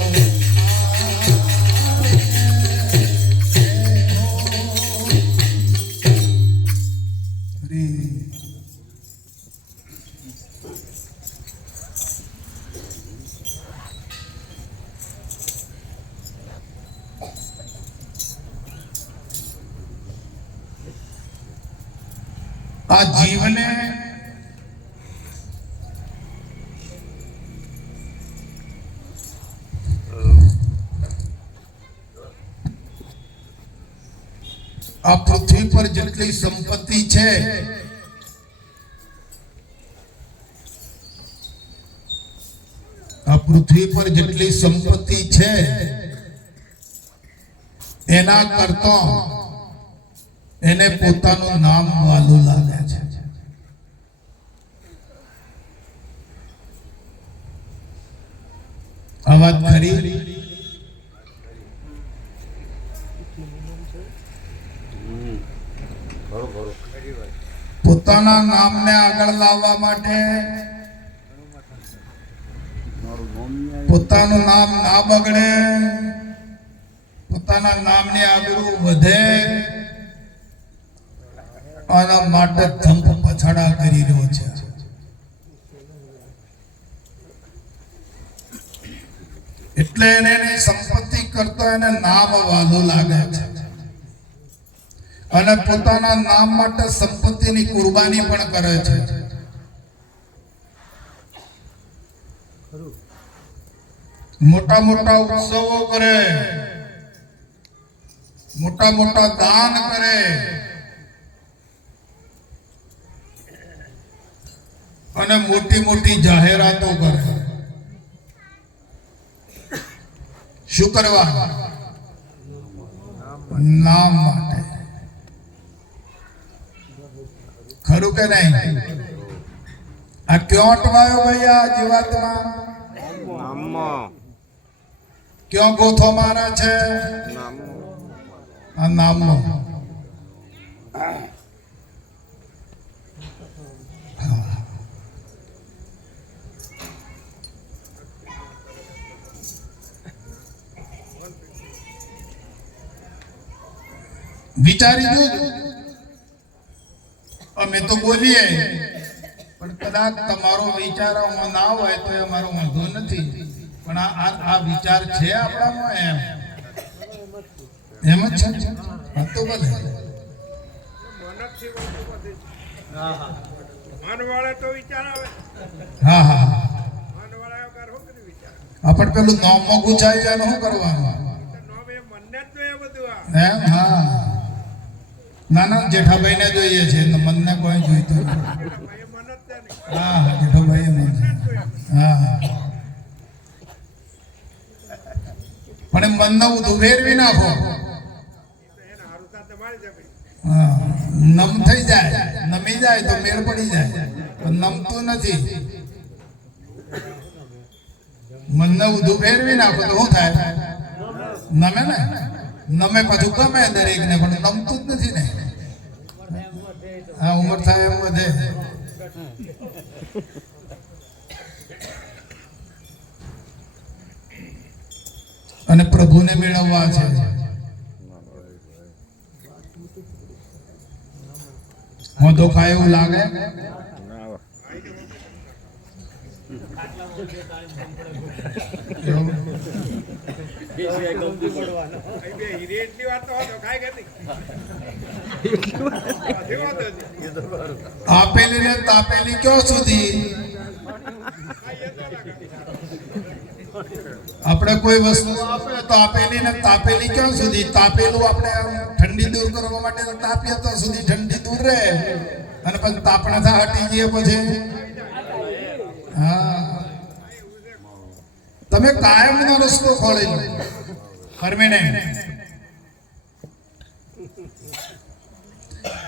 હરી આ જીવને આ પૃથ્વી પર જેટલી સંપત્તિ છે આ પૃથ્વી પર જેટલી સંપત્તિ છે એના કરતા એને પોતાનું નામ વાલું લાગે છે. આ વાત ખરી. પોતાના નામને આગળ લાવવા માટે પોતાનું નામ ના બગડે, પોતાના નામની આબરૂ વધે, આના માટે થંભ પછાડા કરી રહ્યો છે. એટલે એને એની સંપત્તિ કરતા એને નામ વાલું લાગે છે અને પોતાના નામ માટે સંપત્તિની કુરબાની પણ કરે છે. મોટા મોટા ઉત્સવો કરે, મોટા મોટા દાન કરે, અને મોટી મોટી જાહેરાતો કરે. શું કરવા? નામ માટે. ખરું કે નહીં? આ ક્યાં અટવાયો ભાઈ? આ જીવાતમાં નામમાં ક્યાં ગોથો મારે છે? આ નામમાં. વિચારી જો. અમે તો બોલીએ પણ કદાચ તમારો વિચાર આમાં ના હોય તો એ અમારો વાંધો નથી, પણ આ વિચાર છે આપણામાં એમ જ છે. હા તો ભલે. હા હા આપણે પેલું નામ મોઘું જાય છે શું કરવાનું? એમ? હા. ના ના, જેઠાભાઈ ને જોઈએ છે, મનને કોઈ જોઈતું નથી. હા જેઠાભાઈ મને. હા પણ એમ મનને ઊંધું ફેરવી નાખો. હા નમ થઈ જાય, નમી જાય તો મેળ પડી જાય, પણ નમતું નથી. મનને ઊંધું ફેરવી નાખો તો શું થાય? નમે ને. નમે પાછું ગમે દરેક ને, પણ નમતું જ નથી ને. હા ઉંમર થાય એમ વધે. અને પ્રભુને મેળવવા છે. મોઢો ખાય એવું લાગે. આપેલી ને તાપેલી ક્યાં સુધી? આપણે કોઈ વસ્તુ આપે તો આપેલી ને તાપેલી ક્યાં સુધી? તાપેલું આપણે ઠંડી દૂર કરવા માટે તાપીએ તો સુધી ઠંડી દૂર રહે, અને પછી તાપણા હટી જઈએ પછી. હા તમે કાયમનો રસ્તો ખોલી લો, પરમેનન્ટ.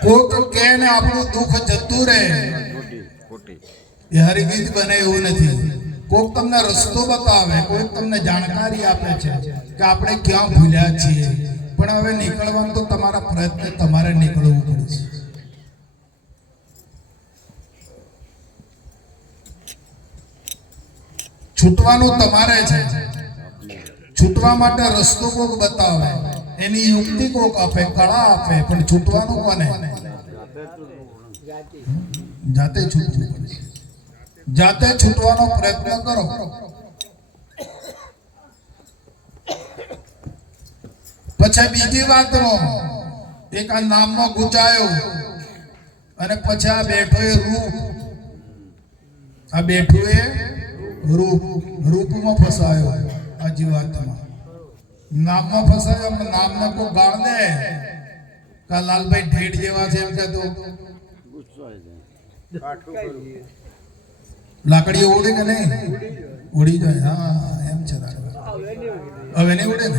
કોક કે ને આપણું દુઃખ જતું રહે ખોટી એ હરિગીત બને એવું નથી. કોક તમને રસ્તો બતાવે, કોઈક તમને જાણકારી આપે છે કે આપણે ક્યાં ભૂલ્યા છીએ, પણ હવે નીકળવાનું તો તમારા પ્રયત્ન તમારે નીકળવું પડશે. છૂટવાનું તમારે છે. છૂટવા માટે રસ્તો કોક બતાવે, એની યુક્તિ કોક આપે, કળા આપે, પણ છૂટવાનું કોને? જાતે છૂટવું પડશે. જાતે છૂટવાનો પ્રયત્ન કરો. પછી બીજી વાતનો એક આ નામમાં ગુંચાયો અને પછી આ બેઠો એ રૂપ, આ બેઠું એ રૂપમાં ફસાયો. આ જીવાતમાં નામમાં ફસાયો. નામમાં કોઈ ગાળ દે કા લાલભાઈ ઢેઢ જેવા છે એમ કહેતો લાકડીઓ ઉડે કે નહીં? ઉડી જાય. હા એમ છે. હવે નહીં ઉડે ને.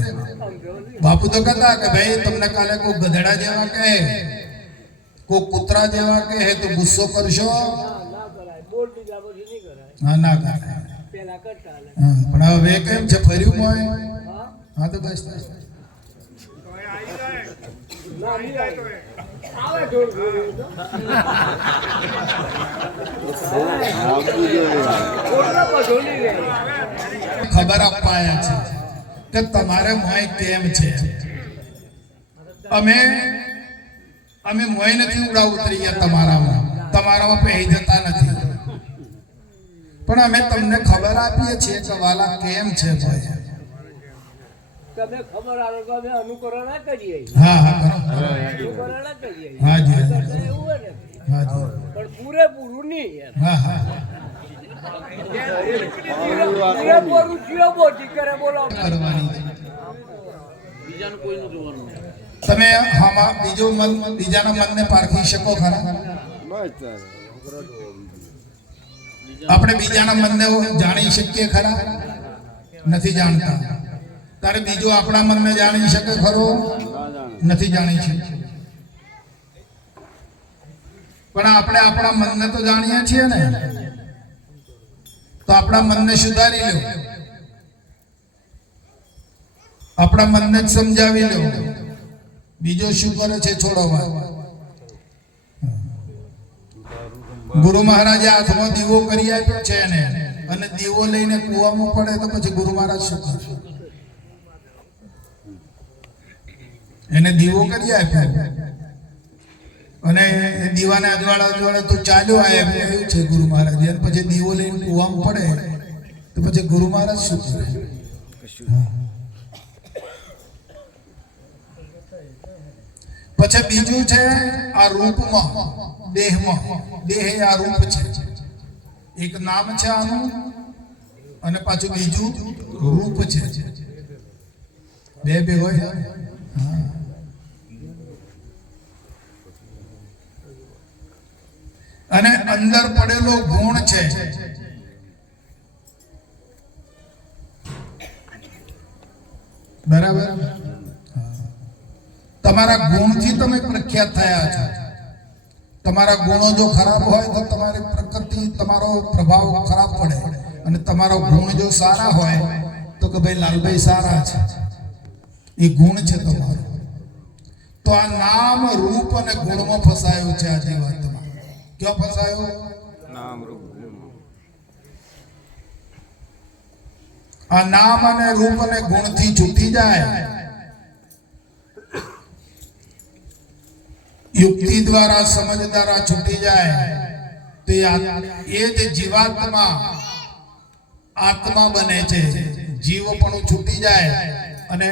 બાપુ તો કહેતા કે ભાઈ તમને કાલે કોઈ ગધેડા જેવા કહે, કોઈ કૂતરા જેવા કહે તો ગુસ્સો કરશો? હા ના કરાય. હા પણ હવે કેમ છે? ફર્યું હોય. હા તો બસ ખબર અપાયા છે કે તમારે મોય કેમ છે. અમે મોય નથી ઉડા ઉતરી ગયા તમારામાં પહેરી જતા નથી, પણ અમે તમને ખબર આપીએ છીએ કે વાલા કેમ છે ભાઈ. તમે ખબર આલો તો અમે અનુકરણ ના કરીએ. હા હા કરો. અનુકરણ ના કરીએ. હા જી એવું હોય ને. હા જી. પણ પૂરેપૂરું નહીં યાર. હા હા પૂરેપૂરું જીઓ બોટી કરે બોલો. કરવાની છે. બીજાનું કોઈનું જોવાનું. તમે આમાં બીજાના મનને પારખી શકો ખરા? આપણે બીજાના મનને જાણી શકીએ ખરા? નથી જાણતા. તારે બીજો આપણા મનને જાણી શકે ખરો? નથી જાણી શકતો. પણ આપણે આપણા મનને તો જાણીએ છીએ ને, તો આપણા મનને સુધારી લો, આપણા મનને જ સમજાવી લો. બીજો શું કરે છે છોડવા. ગુરુ મહારાજે હાથમાં દીવો કરી આપ્યો છે એને, અને દીવો લઈને કૂવામાં પડે તો પછી ગુરુ મહારાજ શું કરશે? એને દીવો કરી આપ્યો અને એ દીવાના અજવાળા તું ચાલ્યો આ એમ કહ્યું છે ગુરુ મહારાજ. અને પછી દીવો લઈને કૂવામાં પડે તો પછી ગુરુ મહારાજ શું કરે? પછી બીજું છે આ રૂપમાં, દેહમાં. દેહ આ રૂપ છે. એક નામ છે આનું અને પાછું બીજું રૂપ છે. બે હોય. અને અંદર પડેલો ગુણ છે. બરાબર. તમારા ગુણથી તમે પ્રખ્યાત થયા છો. તમારા ગુણો જો ખરાબ હોય તો તમારી પ્રકૃતિ, તમારો પ્રભાવ ખરાબ પડે. અને તમારો ગુણ જો સારા હોય તો કે ભાઈ લાલભાઈ સારા છે, એ ગુણ છે તમારો. તો આ નામ, રૂપ અને ગુણમાં ફસાયો છે આ જીવાતમાં. ક્યાં ફસાયો? નામ રૂપ આ નામ અને રૂપ અને ગુણથી છૂટી જાય, યુક્તિ દ્વારા, સમજ દ્વારા છૂટી જાય તો એ જ જીવાત્મા આત્મા બને છે. જીવ પણ છૂટી જાય અને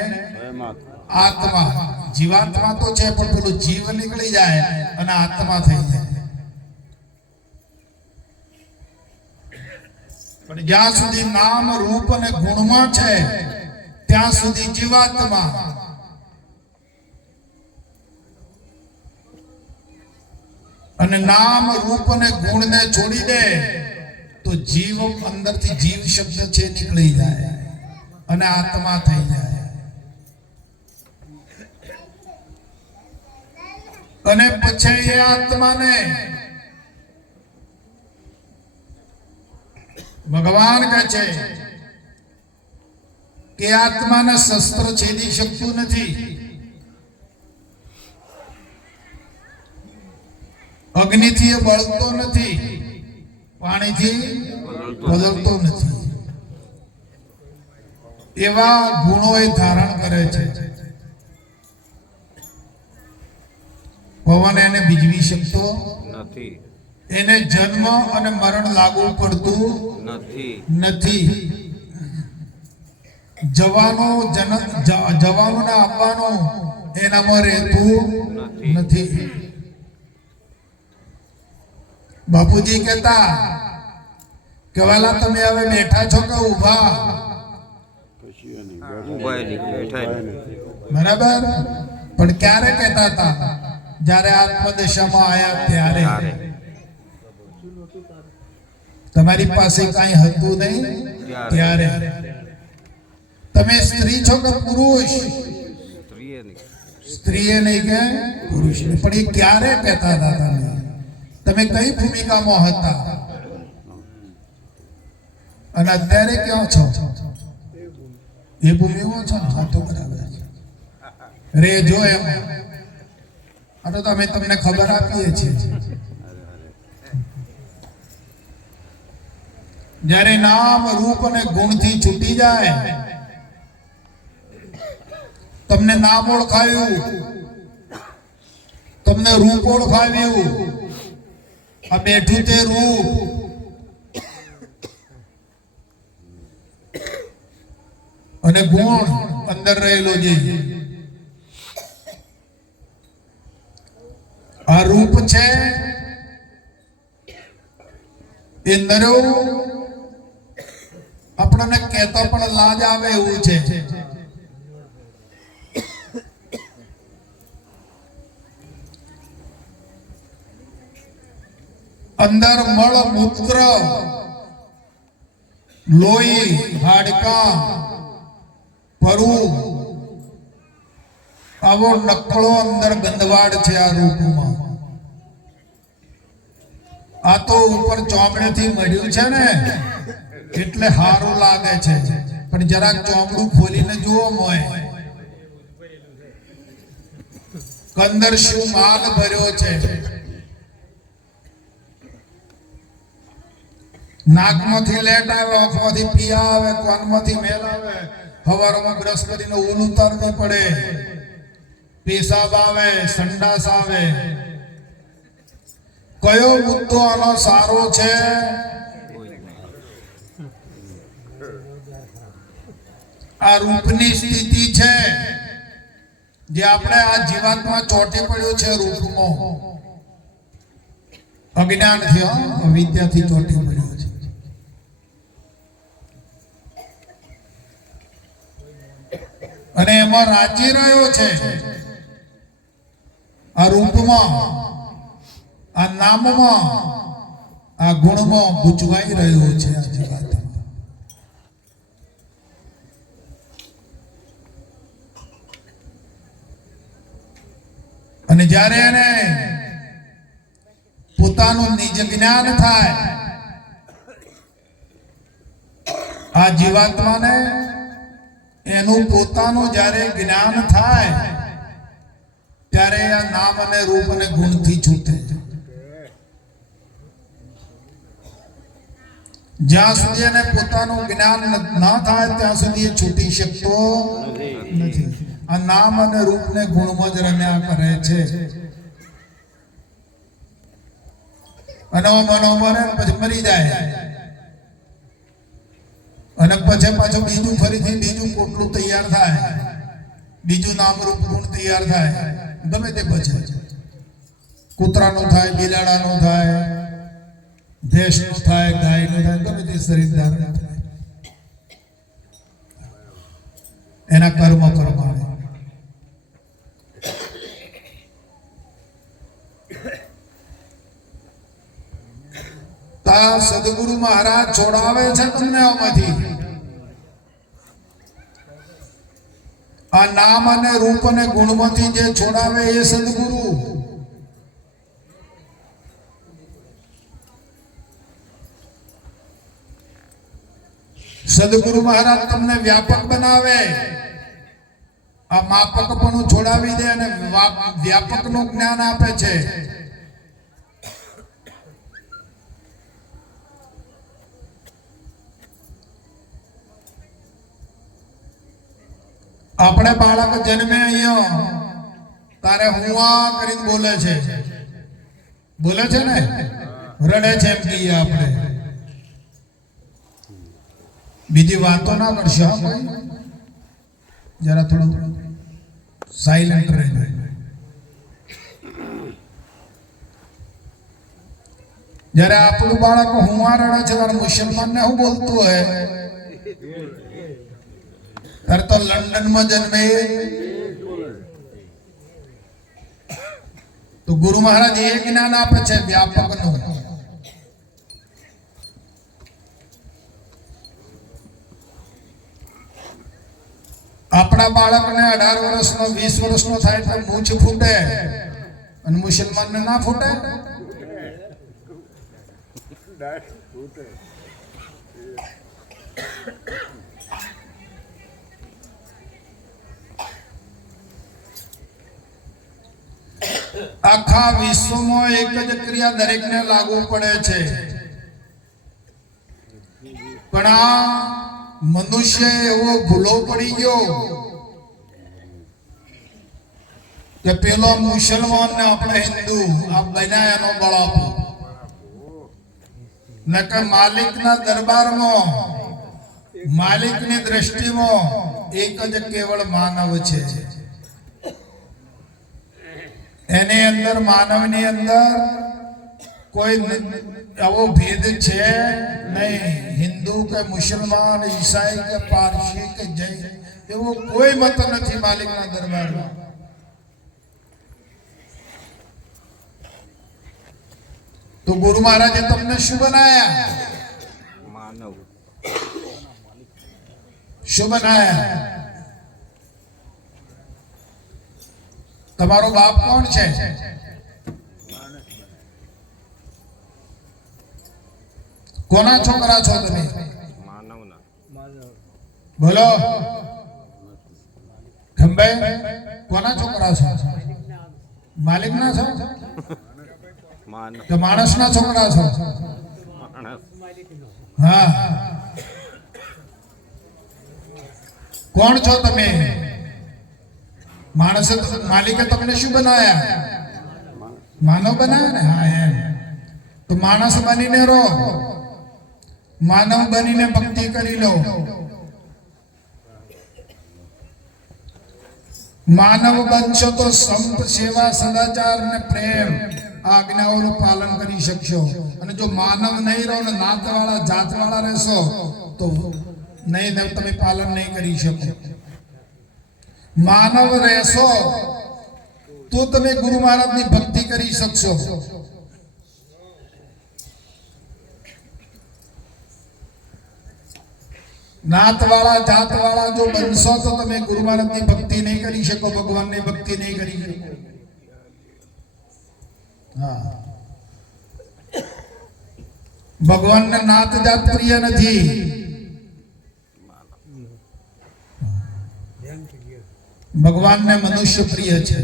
આત્મા, જીવાત્મા તો છે પણ પેલું જીવ નીકળી જાય અને આત્મા થઈ જાય. પણ જ્યાં સુધી નામ, રૂપ અને ગુણમાં છે ત્યાં સુધી જીવાત્મા. અને નામ, રૂપ અને ગુણને છોડી દે તો જીવ અંદરથી જીવ શબ્દ છે નીકળી જાય. અને આત્મા થઈ જાય. અને પછી એ આત્માને ભગવાન કહે છે કે આત્માને શસ્ત્ર છેદી શકતું નથી, અગ્નિથી એ બળતો નથી, પાણીથી બદલતો નથી. એવા ગુણો એ ધારણ કરે છે. પવન એને બીજવી શકતો નથી. એને જન્મ અને મરણ લાગુ પડતું નથી. જવાનું ને આપવાનું એનામાં રહેતું નથી. બાપુજી કહેતા કે વાલા તમે હવે બેઠા છો કે ઊભા? બરાબર. પણ ક્યારે કહેતા હતા? જ્યારે આત્મદશામાં આયા ત્યારે. તમારી પાસે કઈ હતું નહીં ત્યારે. તમે સ્ત્રી છો કે પુરુષ? સ્ત્રીએ નહીં કે પુરુષ. પણ એ ક્યારે કહેતા હતા? તમે કઈ ભૂમિકામાં હતા? અને અત્યારે ક્યાં છો? એ ભૂમિમાં છો. હા તો બરાબર રે જો એમ. આ તો અમે તમને ખબર આપીએ છીએ. જ્યારે નામ રૂપ અને ગુણથી છૂટી જાય, તમને નામ ઓળખાયું, તમને રૂપ ઓળખાવ્યું, આ બેઠું તે રૂપ, અને ગુણ અંદર રહેલો જે આ રૂપ છે એ નરો આપણને કહેતા પણ લાજ આવે એવું છે. અંદર મળ મૂત્ર લોહી હાડકા પરુ આવો નકળો અંદર ગંદવાડ છે આ રૂપમાં. આ તો ઉપર ચોમડેથી મળ્યું છે ને એટલે હારું લાગે છે, પણ જરાક ચોમડું ખોલીને જુઓ મોય અંદર શું માલ ભર્યો છે. નાકમાંથી લેટ આવે, આંખમાંથી પિયા આવે, કાનમાંથી મેલ આવે, સવારમાં બ્રશ કરીને ઊન ઉતારવી પડે, પેશાબ આવે, સંડાસ આવે. કયો મુદ્દો આનો સારો છે? આ રૂપની સ્થિતિ છે જે આપણે આ જીવાતમાં ચોંટી પડ્યું છે. રૂપમાં અજ્ઞાનથી, અવિદ્યાથી ચોંટી પડ્યું છે. અને એમાં રાજી રહ્યો છે. આ રૂપમાં, આ નામમાં, આ ગુણમાં ગૂંચવાઈ રહ્યો છે આ જીવાત. અને જ્યારે એને પોતાનું નિજ જ્ઞાન થાય, આ જીવાત્માને એનું પોતાનું જ્યારે જ્ઞાન થાય ત્યારે આ નામ અને રૂપ અને ગુણથી છૂટે. જ્યાં સુધી એને પોતાનું જ્ઞાન ના થાય ત્યાં સુધી એ છૂટી શકતો નથી. આ નામ અને રૂપને ગુણમાં જ રમ્યા કરે છે. અને મનોમરે પછી મરી જાય, અને પછી પાછું બીજું ફરીથી બીજું પોટલું તૈયાર થાય, બીજું નામ રૂપ ગુણ તૈયાર થાય. ગમે તે પછી કૂતરાનું થાય, બિલાડાનું થાય, ભેંસનું થાય, ગાયનું થાય, ગમે તે શરીર ધારણ થાય એના કર્મ પ્રમાણે. સદગુરુ મહારાજ છોડાવે છે તમને આમાંથી. આ નામ અને રૂપ અને ગુણમાંથી જે છોડાવે એ સદગુરુ. સદગુરુ મહારાજ તમને વ્યાપક બનાવે, આ માપકપણું છોડાવી દે અને વ્યાપકનું જ્ઞાન આપે છે. આપણે બાળક જન્મે અહીંયા તારે હું આ કરીને બોલે છે ને, રડે છે એમ કહીએ આપણે. બીજી વાતો ના કરશો કોઈ, જરા થોડું સાયલેન્ટ રહેજો. જયારે આપણું બાળક હું આ રડે છે ત્યારે મુસલમાન ને હું બોલતું હોય, ત્યારે તો લંડન માં જન્મે. તો ગુરુ મહારાજ એ જ્ઞાન આપે છે વ્યાપક નું. આપણા બાળકને 18 વર્ષનો 20 વર્ષનો થાય તો મૂછ ફૂટે અને મુસલમાનને ના ફૂટે. આખા વિશ્વમાં એક જ ક્રિયા દરેકને લાગુ પડે છે, પણ આ મનુષ્ય એવો ભૂલો પડી ગયો કે પેલો મુસલમાન ને આપણે હિન્દુ આ બન્યા એનો બળાપો. ને કે માલિકના દરબારમાં માલિકની દ્રષ્ટિમાં એક જ કેવળ માનવ છે. એની અંદર માનવની અંદર કોઈ એવો ભેદ છે નહીં. હિન્દુ કે મુસલમાન, ઈસાઈ કે પારસી કે જૈન એવો કોઈ મત નથી માલિકના દરબારમાં. તો ગુરુ મહારાજે તમને શું બનાયા? માનવ. શું બનાયા? તમારો બાપ કોણ છે? કોના છોકરા છો તમે? માનવના. બોલો ખંભાઈ, કોના છોકરા છો? માલિક ના છો માનવ. કે માણસ ના છોકરા છો? માણસ. હા. કોણ છો તમે? માણસે માલિકે તમને શું બનાવ્યા? માનવ બનાવ્યા ને. હા એમ. તો માણસ બનીને રહો, માનવ બનીને ભક્તિ કરી લો. માનવ બનશો તો સંત, સેવા, સદાચાર ને પ્રેમ આજ્ઞાઓનું પાલન કરી શકશો. અને જો માનવ નહીં રહો ને નાતવાળા જાતવાળા રહેશો તો નહીં, તમે પાલન નહીં કરી શકો. માનવ રહેશો તો તમે ગુરુ મહારાજની ભક્તિ કરી શકશો. નાતવાળા જાતવાળા જો બનશો તો તમે ગુરુ મહારાજની ભક્તિ નહીં કરી શકો, ભગવાનની ભક્તિ નહીં કરી શકો. હા, ભગવાનને નાત જાત પ્રિય નથી. ભગવાનને મનુષ્ય પ્રિય છે.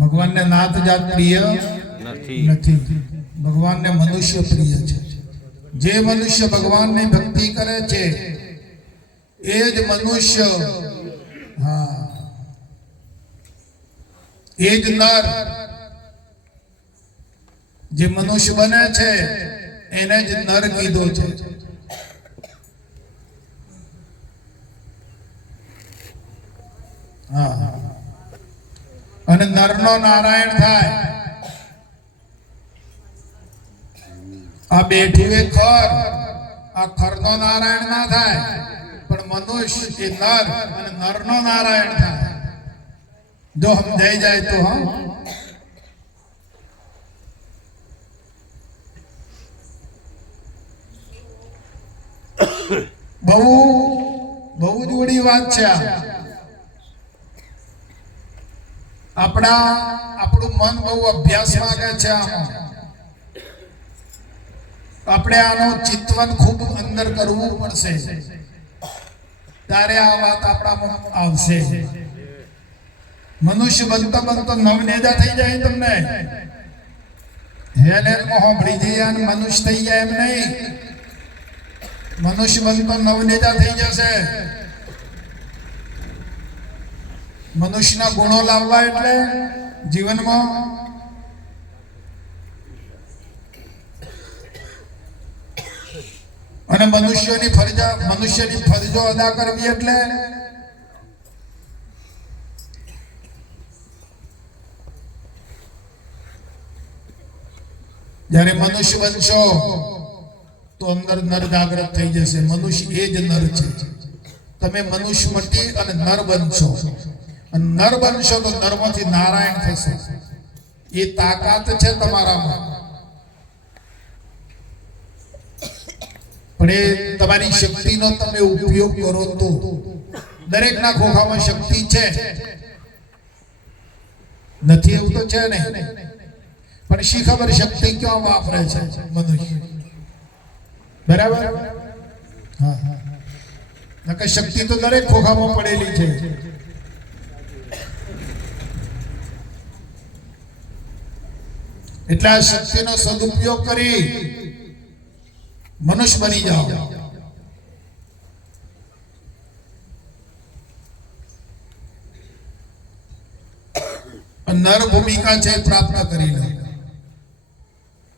ભગવાનને નાત જાત પ્રિય નથી. ભગવાનને મનુષ્ય પ્રિય છે. જે મનુષ્ય ભગવાનની ભક્તિ કરે છે એ જ મનુષ્ય, હા એ જ નર. જે મનુષ્ય બને છે એને જ નર કીધો છે. હા, અને નરનો નારાયણ થાય. આ બેઠું એ ખર, આ ખરનો નારાયણ ના થાય, પણ મનુષ્ય એ નર અને નરનો નારાયણ થાય. જો સમજાઈ જાય તો. હા, બહુ બહુ જ વડી વાત છે આ. આપણું મન બહુ અભ્યાસ માંગે છે આમાં. આપણે આનો ચિંતન ખૂબ અંદર કરવું પડશે, ત્યારે આ વાત આપણામાં આવશે. મનુષ્ય બનતો બનતો નવનેજા થઈ જાય. તમને હેલેનમાં હોંભળી જઈએ અને મનુષ્ય થઈ જાય એમ નહીં. મનુષ્ય બનતો નવનેજા થઈ જશે. મનુષ્યના ગુણો લાવવા એટલે જીવનમાં અને મનુષ્યની ફરજો અદા કરવી એટલે જ્યારે મનુષ્ય બનશો તો અંદર નર જાગૃત થઈ જશે. મનુષ્ય એ જ નર છે. તમે મનુષ્ય મટી અને નર બનશો, અને નર બનશો તો નરમાંથી નારાયણ થશે. એ તાકાત છે તમારામાં, પણ એ તમારી શક્તિનો તમે ઉપયોગ કરો તો. દરેકના ખોખામાં શક્તિ છે, નથી એવું તો છે નહીં, પણ શી ખબર શક્તિ ક્યાં વાપરે છે મનુષ્ય. બરાબર? હા, નકર શક્તિ તો દરેક ખોખામાં પડેલી છે. એટલે આ શક્તિનો સદુપયોગ કરી મનુષ્ય બની જાઓ. નર ભૂમિકા છે પ્રાપ્ત કરી લો.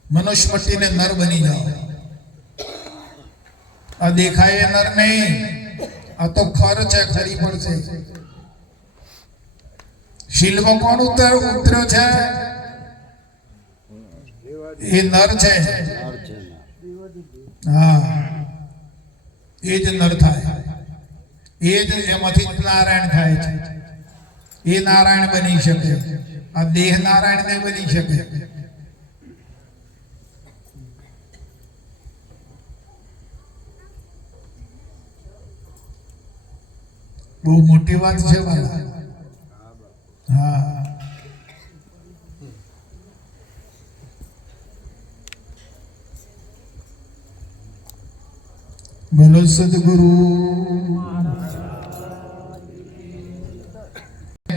મનુષ્ય મટીને નર બની જાઓ. આ દેખાય નર નહીં, આ તો ખર છે, ખરી પડશે. શિલ્પમાં કોણ ઉતર્યો છે? એ નર છે. હા, એ જ નર થાય. એ જ એમાંથી જ નારાયણ થાય છે. એ નારાયણ બની શકે. આ દેહ નારાયણ નહીં બની શકે. બહુ મોટી વાત છે વાલા. હા, બોલો સદગુરુ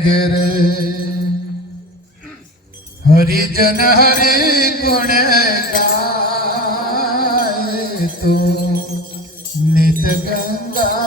ઘેરે હરિજન હરિ ગુણ ગાય તો નિત ગંગા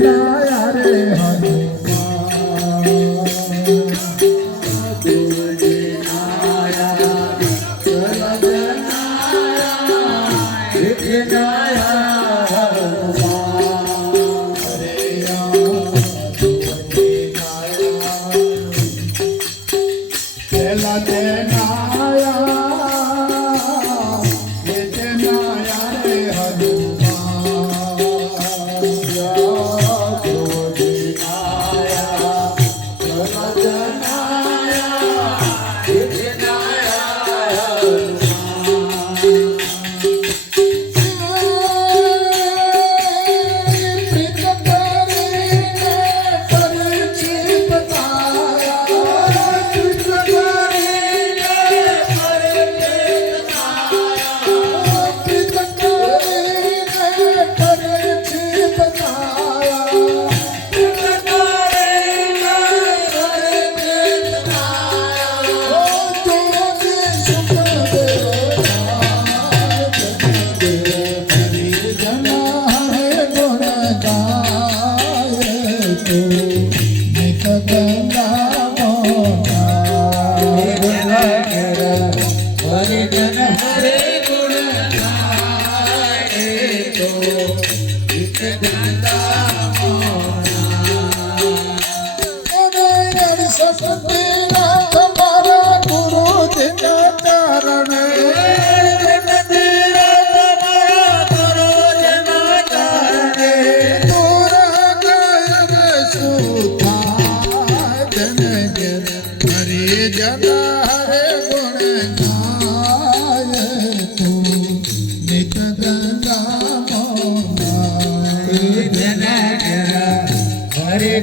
જનાયા રે હનુમાન Hare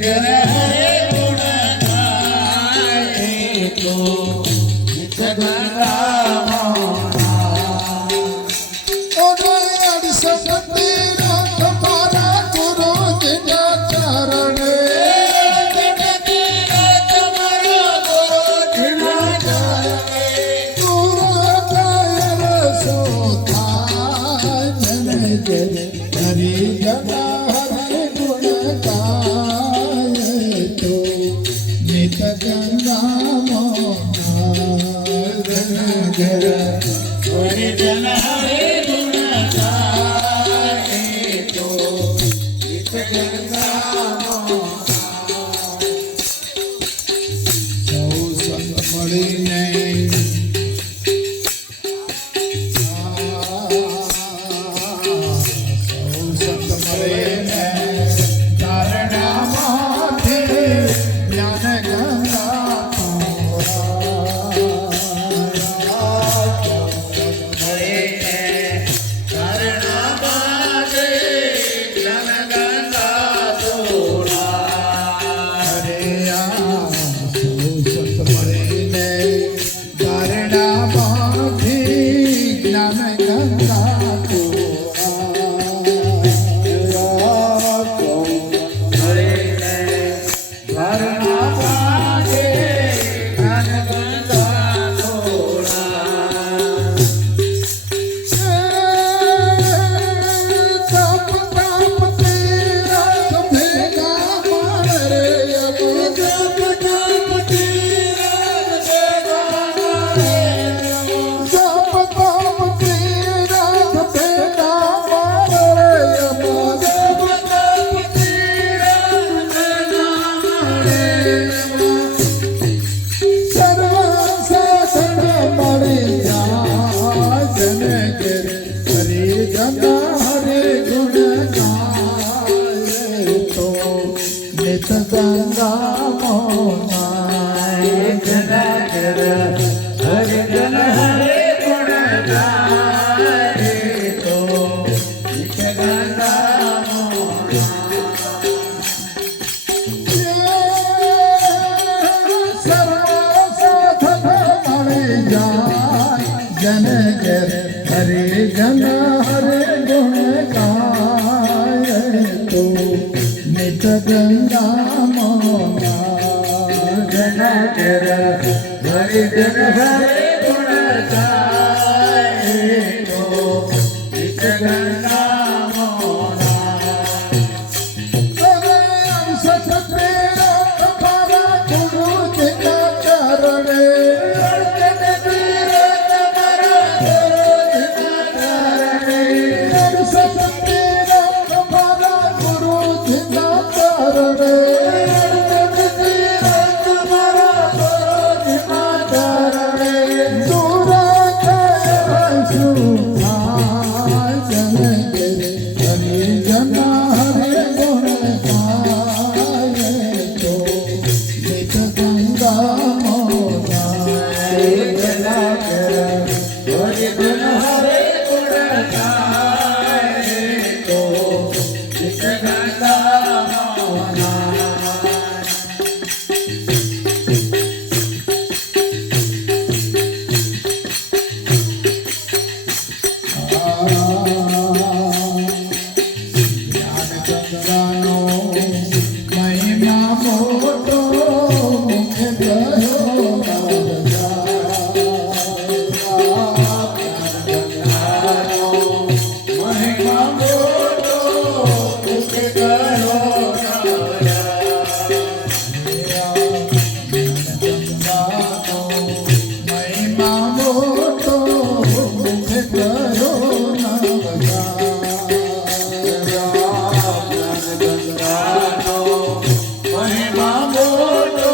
મહિમા મોટો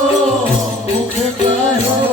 મુખ કર્યો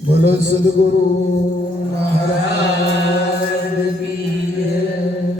બોલો સદગુરુ